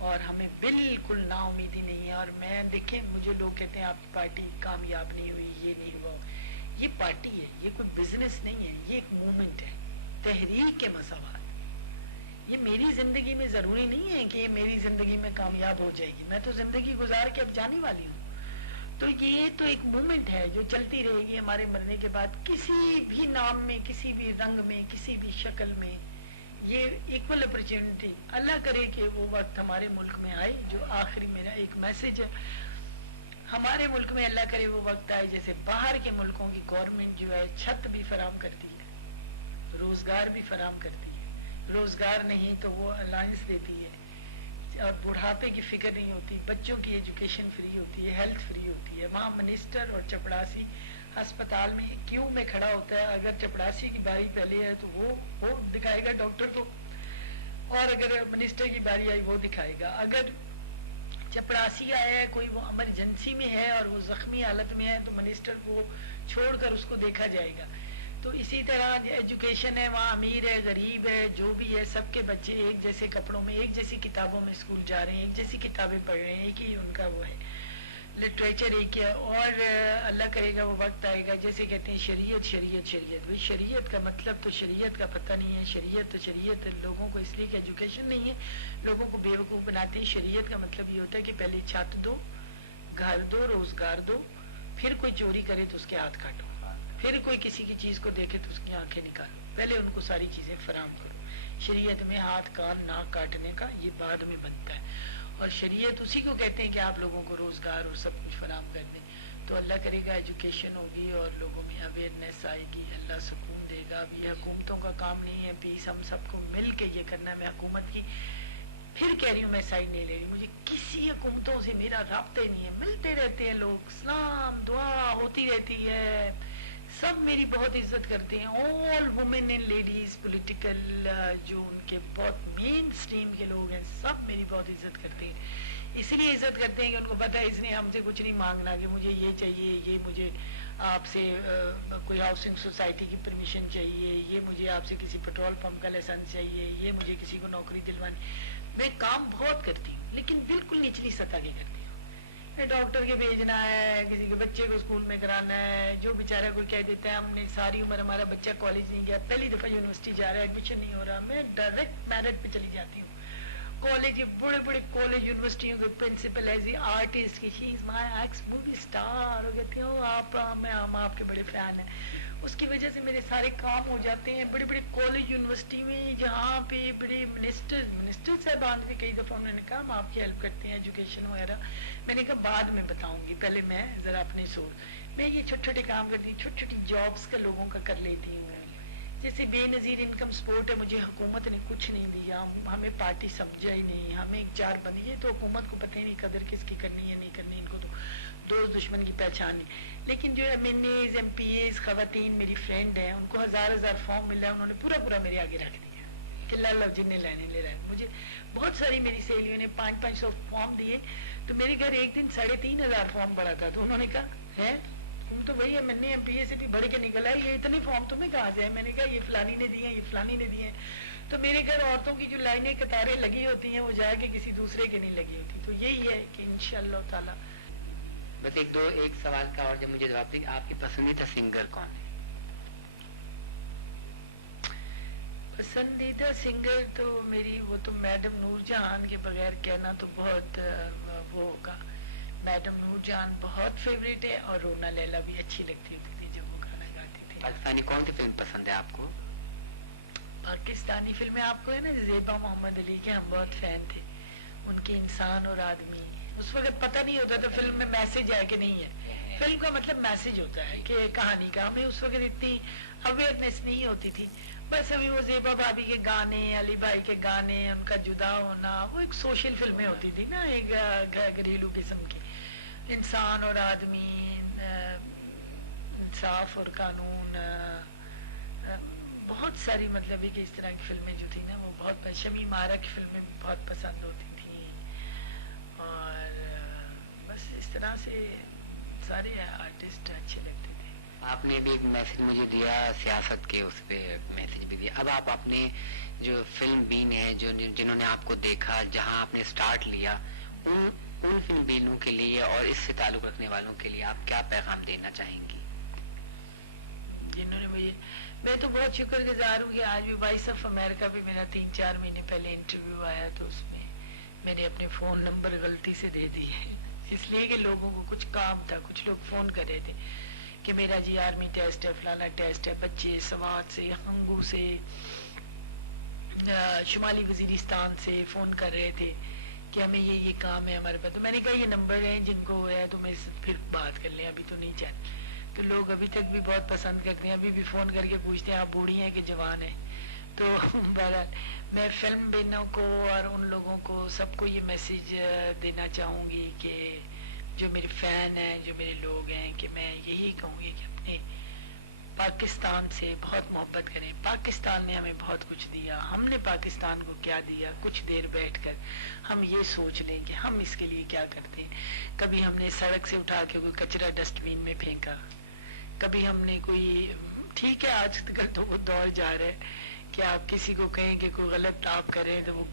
اور ہمیں بالکل نا امیدی نہیں ہے. اور میں دیکھیں مجھے لوگ کہتے ہیں آپ کی پارٹی کامیاب نہیں ہوئی, یہ نہیں ہوا. یہ پارٹی ہے, یہ کوئی بزنس نہیں ہے, یہ ایک موومنٹ ہے, تحریک کے مساوات. یہ میری زندگی میں ضروری نہیں ہے کہ یہ میری زندگی میں کامیاب ہو جائے گی, میں تو زندگی گزار کے اب جانے والی ہوں. تو یہ تو ایک موومنٹ ہے جو چلتی رہے گی ہمارے مرنے کے بعد, کسی بھی نام میں, کسی بھی رنگ میں, کسی بھی شکل میں. یہ ایکول اپرچونٹی, اللہ کرے کہ وہ وقت ہمارے ملک میں آئے. جو آخری میرا ایک میسج ہے, ہمارے ملک میں اللہ کرے وہ وقت آئے جیسے باہر کے ملکوں کی گورنمنٹ جو ہے چھت بھی فراہم کرتی ہے, روزگار بھی فراہم کرتی ہے. روزگار نہیں تو وہ الائنس دیتی ہے, اور بڑھاپے کی فکر نہیں ہوتی, بچوں کی ایجوکیشن فری ہوتی ہے, ہیلتھ فری ہوتی ہے. وہاں منسٹر اور چپڑاسی ہسپتال میں کیوں میں کھڑا ہوتا ہے, اگر چپڑاسی کی باری پہلے ہے تو وہ دکھائے گا ڈاکٹر کو, اور اگر منسٹر کی باری آئی وہ دکھائے گا. اگر چپڑاسی آیا ہے, کوئی وہ ایمرجنسی میں ہے اور وہ زخمی حالت میں ہے, تو منسٹر کو چھوڑ کر اس کو دیکھا جائے گا. تو اسی طرح ایجوکیشن ہے, وہاں امیر ہے, غریب ہے, جو بھی ہے, سب کے بچے ایک جیسے کپڑوں میں, ایک جیسی کتابوں میں اسکول جا رہے ہیں, ایک جیسی کتابیں پڑھ رہے ہیں, ایک ہی ان کا وہ ہے لٹریچر ایک ہے. اور اللہ کرے گا وہ وقت آئے گا جیسے کہتے ہیں شریعت شریعت شریعت. بھائی شریعت کا مطلب تو شریعت کا پتہ نہیں ہے. شریعت تو شریعت لوگوں کو اس لیے کہ ایجوکیشن نہیں ہے, لوگوں کو بیوقوف بناتے ہیں. شریعت کا مطلب یہ ہوتا ہے کہ پہلے چھت دو, گھر دو, روزگار دو, پھر کوئی چوری کرے تو اس کے ہاتھ کاٹو, پھر کوئی کسی کی چیز کو دیکھے تو اس کی آنکھیں نکالو. پہلے ان کو ساری چیزیں فراہم کرو. شریعت میں ہاتھ کان ناک کاٹنے کا یہ بعد میں بنتا ہے, اور شریعت اسی کو کہتے ہیں کہ آپ لوگوں کو روزگار اور سب کچھ فراہم کر دیں. تو اللہ کرے گا ایجوکیشن ہوگی اور لوگوں میں اویئرنیس آئے گی, اللہ سکون دے گا. اب یہ حکومتوں کا کام نہیں ہے, پیس ہم سب کو مل کے یہ کرنا ہے. میں حکومت کی پھر کہہ رہی ہوں, میں سائڈ نہیں لے رہی, مجھے کسی حکومتوں سے میرا رابطہ ہی نہیں ہے. ملتے رہتے ہیں لوگ, سلام دعا ہوتی رہتی ہے, سب میری بہت عزت کرتے ہیں. آل وومن اینڈ لیڈیز پولیٹیکل جو ان کے بہت مین سٹریم کے لوگ ہیں, سب میری بہت عزت کرتے ہیں. اس لیے عزت کرتے ہیں کہ ان کو پتہ ہے اس نے ہم سے کچھ نہیں مانگنا کہ مجھے یہ چاہیے, یہ مجھے آپ سے کوئی ہاؤسنگ سوسائٹی کی پرمیشن چاہیے, یہ مجھے آپ سے کسی پیٹرول پمپ کا لائسنس چاہیے, یہ مجھے کسی کو نوکری دلوانی. میں کام بہت کرتی ہوں لیکن بالکل نچلی سطح کی کرتی ہوں. ڈاکٹر کے بھیجنا ہے, کسی کے بچے کو اسکول میں کرانا ہے, جو بیچارہ کوئی کہہ دیتا ہے ہم نے ساری عمر ہمارا بچہ کالج نہیں گیا, پہلی دفعہ یونیورسٹی جا رہا ہے, ایڈمیشن نہیں ہو رہا, میں ڈائریکٹ میرٹ پہ چلی جاتی ہوں. کالج, بڑے بڑے کالج یونیورسٹیوں کے پرنسپل ایز اے آرٹسٹ کی, شی از مائی ایکس مووی اسٹار, وہ کہتے ہیں آپ ہم آپ کے بڑے فین ہیں. اس کی وجہ سے میرے سارے کام ہو جاتے ہیں. بڑے بڑے کالج یونیورسٹی میں جہاں پہ بڑے منسٹر صاحبان سے کئی دفعہ انہوں نے کہا ہم آپ کی ہیلپ کرتے ہیں ایجوکیشن وغیرہ. میں نے کہا بعد میں بتاؤں گی, پہلے میں ذرا اپنے میں یہ چھوٹے چھوٹے کام کرتی ہوں, چھوٹی چھوٹی جابس کا لوگوں کا کر لیتی ہوں. جیسے بے نظیر انکم سپورٹ ہے, مجھے حکومت نے کچھ نہیں دیا, ہمیں پارٹی سمجھا ہی نہیں, ہمیں ایک چار بندی ہے تو حکومت کو پتہ ہی نہیں قدر کس کی کرنی ہے نہیں کرنی, ان کو تو دوست دشمن کی پہچان ہے. لیکن جو M N As, M P As خواتین میری فرینڈ ہیں, ان کو ہزار ہزار فارم ملا ہے, انہوں نے پورا میرے آگے رکھ دیا کہ لو جن نے لینے لے رہا ہے. مجھے بہت ساری میری سہیلیوں نے 500 فارم دیے, تو میرے گھر ایک دن 3500 فارم پڑا تھا. تو انہوں نے کہا ہے تم تو وہی ہے, میں نے ایم پی اے سے بھی بڑھ کے نکلا ہے, یہ اتنے فارم تمہیں کہاں سے ہے. میں نے کہا یہ فلانی نے دیے ہیں, یہ فلانی نے دیے ہیں. تو میرے گھر عورتوں کی جو لائنیں قطاریں لگی ہوتی ہیں وہ جا کے کسی دوسرے کی نہیں لگی ہوتی. تو یہی ہے کہ انشاءاللہ تعالی. بس ایک سوال کا اور جب مجھے جواب دیں, آپ کی پسندیدہ سنگر کون ہے؟ پسندیدہ سنگر تو میری وہ تو میڈم نور جہان کے بغیر کہنا تو بہت وہ ہوگا. میڈم نور جہان بہت فیوریٹ ہے, اور رونا لیلا بھی اچھی لگتی ہوتی تھی جب وہ گانا گاتی تھی. پاکستانی کون سی فلم پسند ہے آپ کو؟ پاکستانی فلمیں آپ کو ہے نا, زیبا محمد علی کے ہم بہت فین تھے. ان کے انسان اور آدمی, اس وقت پتہ نہیں ہوتا تھا فلم میں میسج ہے کہ نہیں ہے. فلم کا مطلب میسج ہوتا ہے کہ کہانی کا, ہمیں اس وقت اتنی اویئرنیس نہیں ہوتی تھی. بس ابھی وہ زیبا بھابھی کے گانے, علی بھائی کے گانے, ان کا جدا ہونا, وہ ایک سوشل فلمیں ہوتی تھی نا, ایک گھریلو قسم کی. انسان اور آدمی, انصاف اور قانون, بہت ساری مطلب کہ اس طرح کی فلمیں جو تھی نا وہ بہت, شمیم آرا کی فلمیں بہت پسند ہوتی تھیں. اور بس اس طرح سے سارے آرٹسٹ اچھے لگتے تھے. آپ نے بھی ایک میسج مجھے دیا سیاست کے، اس پہ میسج بھی دیا. اب آپ اپنے جو فلم بین ہیں، جو جنہوں نے آپ کو دیکھا، جہاں آپ نے سٹارٹ لیا، ان فلم بینوں کے لیے اور اس سے تعلق رکھنے والوں کے لیے آپ کیا پیغام دینا چاہیں گی؟ جنہوں نے مجھے، میں تو بہت شکر گزار ہوں کہ آج بھی وائس آف امریکہ پہ میرا 3-4 مہینے پہلے انٹرویو آیا، تو اس میں میں نے اپنے فون نمبر غلطی سے دے دیے، اس لیے کہ لوگوں کو کچھ کام تھا. کچھ لوگ فون کر رہے تھے کہ میرا جی آرمی ٹیسٹ ہے، فلانا ٹیسٹ ہے، بچے سوات سے، ہنگو سے، شمالی وزیرستان سے فون کر رہے تھے کہ ہمیں یہ کام ہے ہمارے پاس. تو میں نے کہا یہ نمبر ہیں جن کو ہے تو میں پھر بات کر لیں، ابھی تو نہیں چاہتے. تو لوگ ابھی تک بھی بہت پسند کرتے ہیں، ابھی بھی فون کر کے پوچھتے ہیں آپ بوڑھی ہیں کہ جوان ہیں. تو بہرحال میں فلم بینوں کو اور ان لوگوں کو سب کو یہ میسیج دینا چاہوں گی کہ جو میرے فین ہیں، جو میرے لوگ ہیں، کہ میں یہی کہوں گی کہ اپنے پاکستان سے بہت محبت کریں. پاکستان نے ہمیں بہت کچھ دیا، ہم نے پاکستان کو کیا دیا؟ کچھ دیر بیٹھ کر ہم یہ سوچ لیں کہ ہم اس کے لیے کیا کرتے ہیں. کبھی ہم نے سڑک سے اٹھا کے کوئی کچرا ڈسٹ بین میں پھینکا، کبھی ہم نے کوئی، ٹھیک ہے آج کل تو وہ دور جا رہا ہے کہ آپ کسی کو کہیں کہ کوئی غلط آپ کریں تو وہ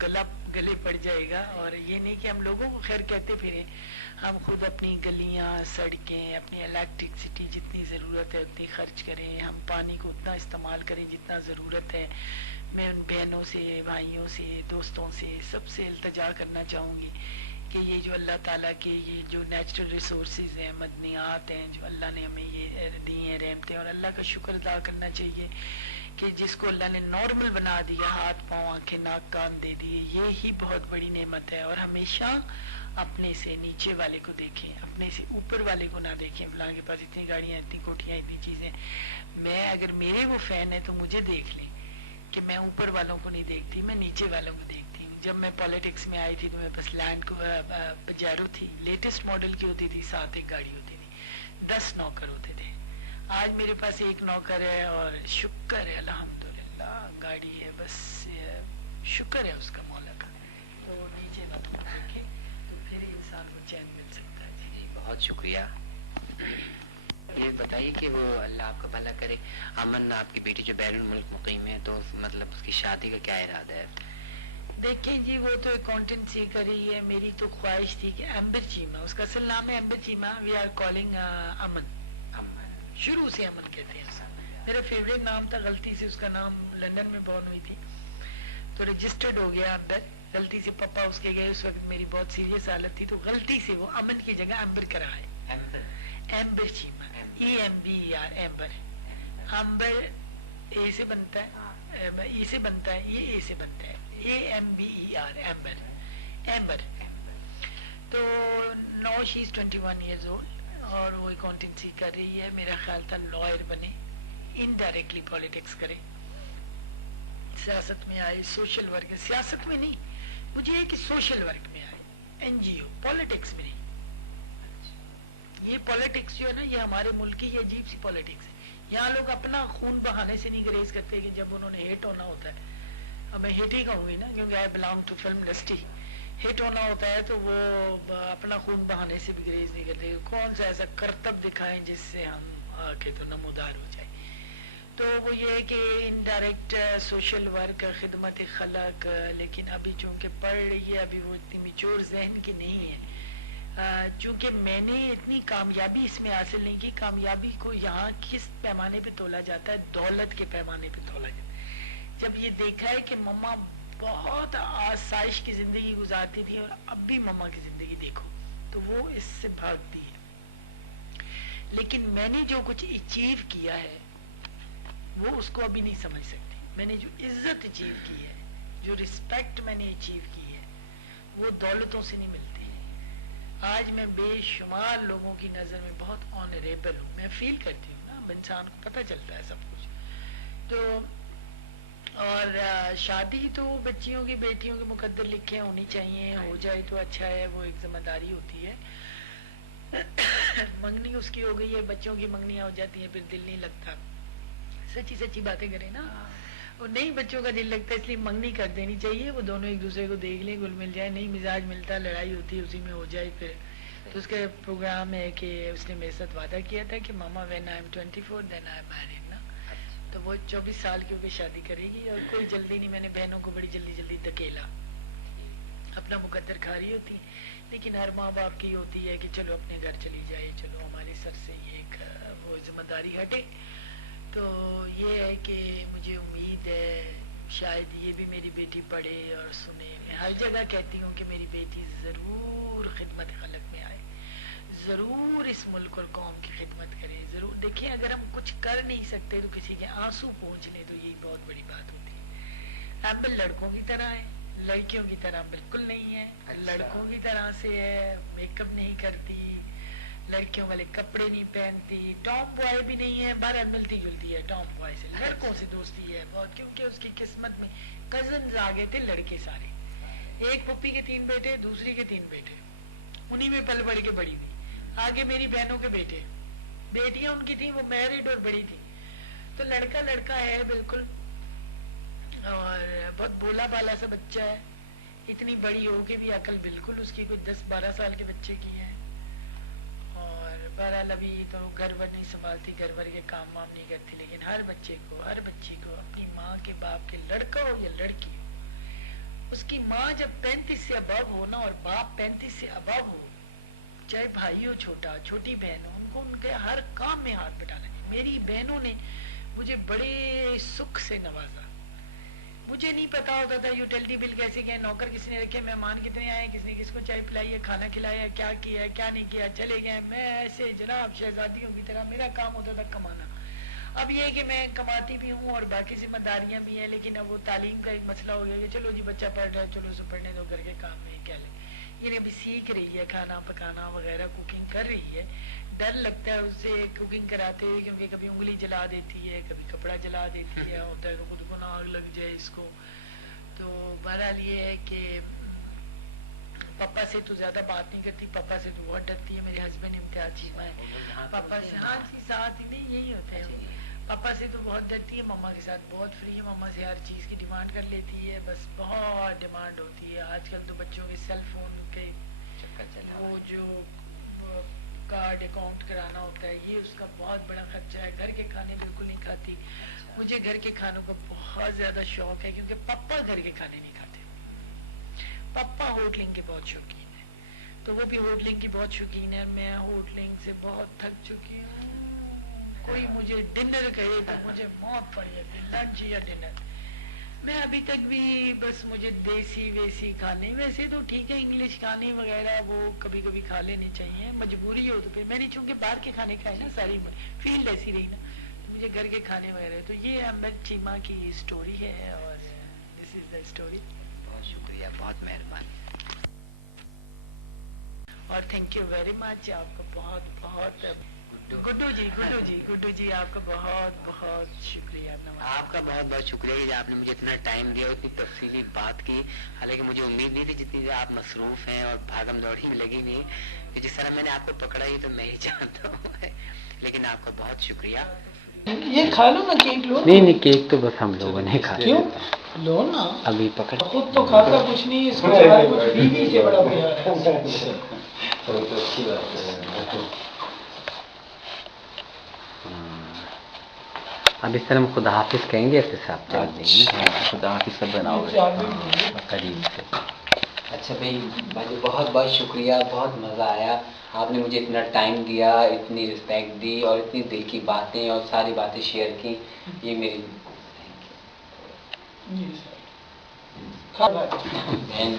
گلے پڑ جائے گا. اور یہ نہیں کہ ہم لوگوں کو خیر کہتے پھریں، ہم خود اپنی گلیاں، سڑکیں، اپنی الیکٹرسٹی جتنی ضرورت ہے اتنی خرچ کریں، ہم پانی کو اتنا استعمال کریں جتنا ضرورت ہے. میں ان بہنوں سے، بھائیوں سے، دوستوں سے، سب سے التجا کرنا چاہوں گی کہ یہ جو اللہ تعالیٰ کے یہ جو نیچرل ریسورسز ہیں، مدنیات ہیں، جو اللہ نے ہمیں یہ دی ہیں رحمتیں، اور اللہ کا شکر ادا کرنا چاہیے کہ جس کو اللہ نے نارمل بنا دیا، ہاتھ پاؤں آنکھیں ناک کان دے دیے، یہ ہی بہت بڑی نعمت ہے. اور ہمیشہ اپنے سے نیچے والے کو دیکھیں، اپنے سے اوپر والے کو نہ دیکھیں. فلاں کے پاس اتنی گاڑیاں، اتنی کوٹیاں، اتنی چیزیں. میں اگر میرے وہ فین ہے تو مجھے دیکھ لیں کہ میں اوپر والوں کو نہیں دیکھتی، میں نیچے والوں کو دیکھتی ہوں. جب میں پالیٹکس میں آئی تھی تو میرے پاس لینڈ کو پجیرو تھی، لیٹسٹ ماڈل کی ہوتی تھی، 7 ایک گاڑی ہوتی تھی، 10 نوکر ہوتے تھے. آج میرے پاس 1 نوکر ہے اور شکر ہے الحمدللہ، گاڑی ہے، بس شکر ہے اس کا مولا کا. تو نیچے والوں کو دیکھیں تو پھر انسان کو چین مل سکتا ہے. جی بہت شکریہ. یہ بتائیے کہ وہ اللہ آپ کا بھلا کرے، امن آپ کی بیٹی جو بیرون ملک مقیم ہے، تو مطلب اس کی شادی کا کیا ارادہ ہے؟ دیکھیں جی، وہ تو اکاؤنٹنسی کر رہی ہے. میری تو خواہش تھی کہ ایمبر چیمہ، اس کا اصل نام ہے ایمبر چیمہ، وی آر کالنگ امن، شروع سے امن کہتے ہیں. میرا فیوریٹ نام تھا، غلطی سے اس کا نام، لندن میں بورن ہوئی تھی تو رجسٹرڈ ہو گیا امبر. غلطی سے پپا اس کے گئے، اس وقت میری بہت سیریس حالت تھی تو غلطی سے وہ امن کی جگہ ایمبر کرا ہے. ایمبر چیمہ، EMBER، ایمبر. امبر اے سے بنتا ہے، ای سے بنتا ہے، یہ اے سے بنتا ہے، AMBER، ایمبر، ایمبر. تو نو شی از 21 ایئرز اولڈ اور وہ اکاؤنٹنسی کر رہی ہے. میرا خیال تھا لائر بنے، انڈائریکٹلی پالیٹکس کرے، سیاست میں آئے، سوشل ورک، سیاست میں نہیں، مجھے یہ کہ سوشل ورک میں آئے، NGO، پالیٹکس میں نہیں. یہ پالیٹکس جو ہے نا، یہ ہمارے ملک کی یہ عجیب سی پالیٹکس ہے. یہاں لوگ اپنا خون بہانے سے نہیں گریز کرتے کہ جب انہوں نے ہٹ ہونا ہوتا ہے، میں ہٹ ہی کہوں گی نا کیونکہ I belong to film industry, ہٹ ہونا ہوتا ہے تو وہ اپنا خون بہانے سے بھی گریز نہیں کرتے. کون سا ایسا کرتب دکھائیں جس سے ہم آگے تو نمودار ہو جائے. تو وہ یہ ہے کہ انڈائریکٹ سوشل ورک، خدمت خلق، لیکن ابھی چونکہ پڑھ رہی ہے، ابھی وہ اتنی میچور ذہن کی نہیں ہے. چونکہ میں نے اتنی کامیابی اس میں حاصل نہیں کی. کامیابی کو یہاں کس پیمانے پہ تولا جاتا ہے؟ دولت کے پیمانے پہ تولا جاتا ہے. جب یہ دیکھا ہے کہ مما بہت آسائش کی زندگی گزارتی تھی اور اب بھی مما کی زندگی دیکھو تو وہ اس سے بھاگتی ہے. لیکن میں نے جو کچھ اچیو کیا ہے وہ اس کو ابھی نہیں سمجھ سکتی. میں نے جو عزت اچیو کی ہے، جو رسپیکٹ میں نے اچیو کی ہے، وہ دولتوں سے نہیں ملتی. آج میں بے شمار لوگوں کی نظر میں بہت آنریبل ہوں. میں فیل کرتی ہوں نا، انسان کو پتہ چلتا ہے سب کچھ. تو اور شادی تو بچیوں کی، بیٹیوں کے مقدر لکھے ہونی چاہیے، ہو جائے تو اچھا ہے، وہ ایک ذمہ داری ہوتی ہے. منگنی اس کی ہو گئی ہے، بچوں کی منگنیاں ہو جاتی ہیں، پھر دل نہیں لگتا. سچی سچی باتیں کریں نا، اور نہیں بچوں کا دل لگتا ہے، اس لیے منگنی کر دینی چاہیے. وہ دونوں ایک دوسرے کو دیکھ لیں، گل مل جائے. نہیں مزاج ملتا، لڑائی ہوتی ہے، اسی میں ہو جائے، پھر تو اس کا پروگرام ہے کہ اس نے میرے ساتھ وعدہ کیا تھا کہ ماما when I am 24 then I married نا. تو وہ 24 سال کی ہو کے شادی کرے گی اور کوئی جلدی نہیں. میں نے بہنوں کو بڑی جلدی جلدی دھکیلا, اپنا مقدر کھا رہی ہوتی, لیکن ہر ماں باپ کی ہوتی ہے کہ چلو اپنے گھر چلی جائے, چلو ہمارے سر سے یہ ایک وہ ذمہ داری ہٹے. تو یہ ہے کہ مجھے امید ہے شاید یہ بھی میری بیٹی پڑھے اور سنے. میں ہر جگہ کہتی ہوں کہ میری بیٹی ضرور خدمت خلق میں آئے, ضرور اس ملک اور قوم کی خدمت کرے. ضرور دیکھیں, اگر ہم کچھ کر نہیں سکتے تو کسی کے آنسو پہنچنے تو یہی بہت بڑی بات ہوتی ہے. ہم لڑکوں کی طرح ہیں, لڑکیوں کی طرح بالکل نہیں ہے. لڑکوں کی طرح سے ہے, میک اپ نہیں کرتی, لڑکیوں والے کپڑے نہیں پہنتی, ٹاپ بوائے بھی نہیں ہے. بہرحال ملتی جلتی ہے ٹاپ بوائے سے, لڑکوں سے دوستی ہے بہت, کیونکہ اس کی قسمت میں کزنز آ گئے تھے لڑکے سارے. ایک پھپھی کے 3 بیٹے, دوسری کے 3 بیٹے, انہی میں پل بڑھ کے بڑی ہوئی. آگے میری بہنوں کے بیٹے, بیٹیاں ان کی تھیں, وہ میرڈ اور بڑی تھی. تو لڑکا لڑکا ہے بالکل, اور بہت بولا بالا سا بچہ ہے. اتنی بڑی ہو کے بھی عقل بالکل اس کی کوئی 10-12 سال کے بچے کی ہے. اور بہرحال ابھی تو گھر ور نہیں سنبھالتی, گھر ور کے کام وام نہیں کرتی, لیکن ہر بچے کو, ہر بچی کو اپنی ماں کے باپ کے, لڑکا ہو یا لڑکی ہو, اس کی ماں جب 35 سے ابو ہو نا, اور باپ 35 سے ابو ہو, چاہے بھائی ہو چھوٹا, چھوٹی بہن ہو, ان کو ان کے ہر کام میں ہاتھ بٹانا چاہیے. میری بہنوں نے مجھے بڑے سکھ سے نوازا. مجھے نہیں پتا ہوتا تھا یوٹیلٹی بل کیسے گئے, نوکر کس نے رکھے, مہمان کتنے آئے, کس نے کس کو چائے پلائی ہے, کھانا کھلایا, کیا کیا ہے, کیا نہیں کیا, چلے گئے. میں ایسے جناب شہزادیوں کی طرح میرا کام ہوتا تھا کمانا. اب یہ کہ میں کماتی بھی ہوں اور باقی ذمہ داریاں بھی ہیں, لیکن اب وہ تعلیم کا ایک مسئلہ ہو گیا کہ چلو جی بچہ پڑھ رہا ہے, چلو اسے پڑھنے دو, گھر کے کام میں کیا لیں. یہ ابھی سیکھ رہی ہے, کھانا پکانا وغیرہ کوکنگ کر رہی ہے. ڈر لگتا ہے اس سے کوکنگ کراتے ہوئے, کیونکہ کبھی انگلی جلا دیتی ہے, کبھی کپڑا جلا دیتی ہے, ہوتا ہے خود کو نہ آگ لگ جائے اس کو. تو بہرحال یہ ہے کہ پاپا سے تو زیادہ بات نہیں کرتی, پاپا سے تو بہت ڈرتی ہے. میرے ہسبینڈ امتیاز چیمہ ہے, پاپا سے ہاں جی ساتھ ہی نہیں, یہی ہوتا ہے. پاپا سے تو بہت ڈرتی ہے, ماما کے ساتھ بہت فری ہے, ماما سے ہر چیز کی ڈیمانڈ کر لیتی ہے, بس بہت ڈیمانڈ ہوتی ہے. آج کل تو بچوں کے سیل فون کے وہ جو کارڈ اکاؤنٹ کرانا ہوتا ہے, یہ اس کا بہت بڑا خرچہ ہے. گھر کے کھانے بالکل نہیں کھاتی. مجھے گھر کے کھانوں کا بہت زیادہ شوق ہے, کیونکہ پاپا گھر کے کھانے نہیں کھاتے. پاپا ہوٹلنگ کے بہت شوقین ہے, تو وہ بھی ہوٹلنگ کی بہت شوقین ہے. میں ہوٹلنگ سے بہت تھک چکی ہوں. کوئی مجھے ڈنر کہے تو مجھے موت پڑ جاتی, لنچ یا ڈنر. میں ابھی تک بھی بس مجھے دیسی ویسی کھانے, ویسے تو ٹھیک ہے انگلش کھانے وغیرہ وہ کبھی کبھی کھا لینے چاہیے, مجبوری ہو تو پھر. میں نے چونکہ باہر کے کھانے کھائے نا, ساری فیلڈ ایسی رہی نا, تو مجھے گھر کے کھانے وغیرہ. تو یہ امبت چیمہ کی اسٹوری ہے, اور دس از دا اسٹوری. بہت شکریہ, بہت مہربانی. اور تھینک یو ویری مچ, آپ کا بہت بہت. گڈو جی آپ کا بہت بہت شکریہ. آپ کا بہت بہت شکریہ کہ آپ نے مجھے اتنا ٹائم دیا اور اتنی تفصیلی بات کی. حالانکہ مجھے امید نہیں تھی جتنی آپ مصروف ہیں اور بھاگم دوڑی میں لگی ہوئی ہیں. جس طرح میں نے آپ کو پکڑا ہی تو میں ہی جانتا ہوں, لیکن آپ کا بہت شکریہ. یہ کھا لو نا کیک, لو. نہیں کیک تو بس ہم لوگوں نے کھا کیوں لو نا, ابھی پکڑ. خود تو کھاتا کچھ نہیں, اس کو سارا کچھ بیوی سے بڑا پیار ہے. اب اس طرح ہم خدا حافظ کہیں گے, ایسے صاحب چل دیں گے. خدا حافظ سب بناؤ قریب سے. اچھا بھائی بہت بہت شکریہ, بہت مزہ آیا. آپ نے مجھے اتنا ٹائم دیا, اتنی رسپیکٹ دی, اور اتنی دل کی باتیں اور ساری باتیں شیئر کی. یہ میری بہن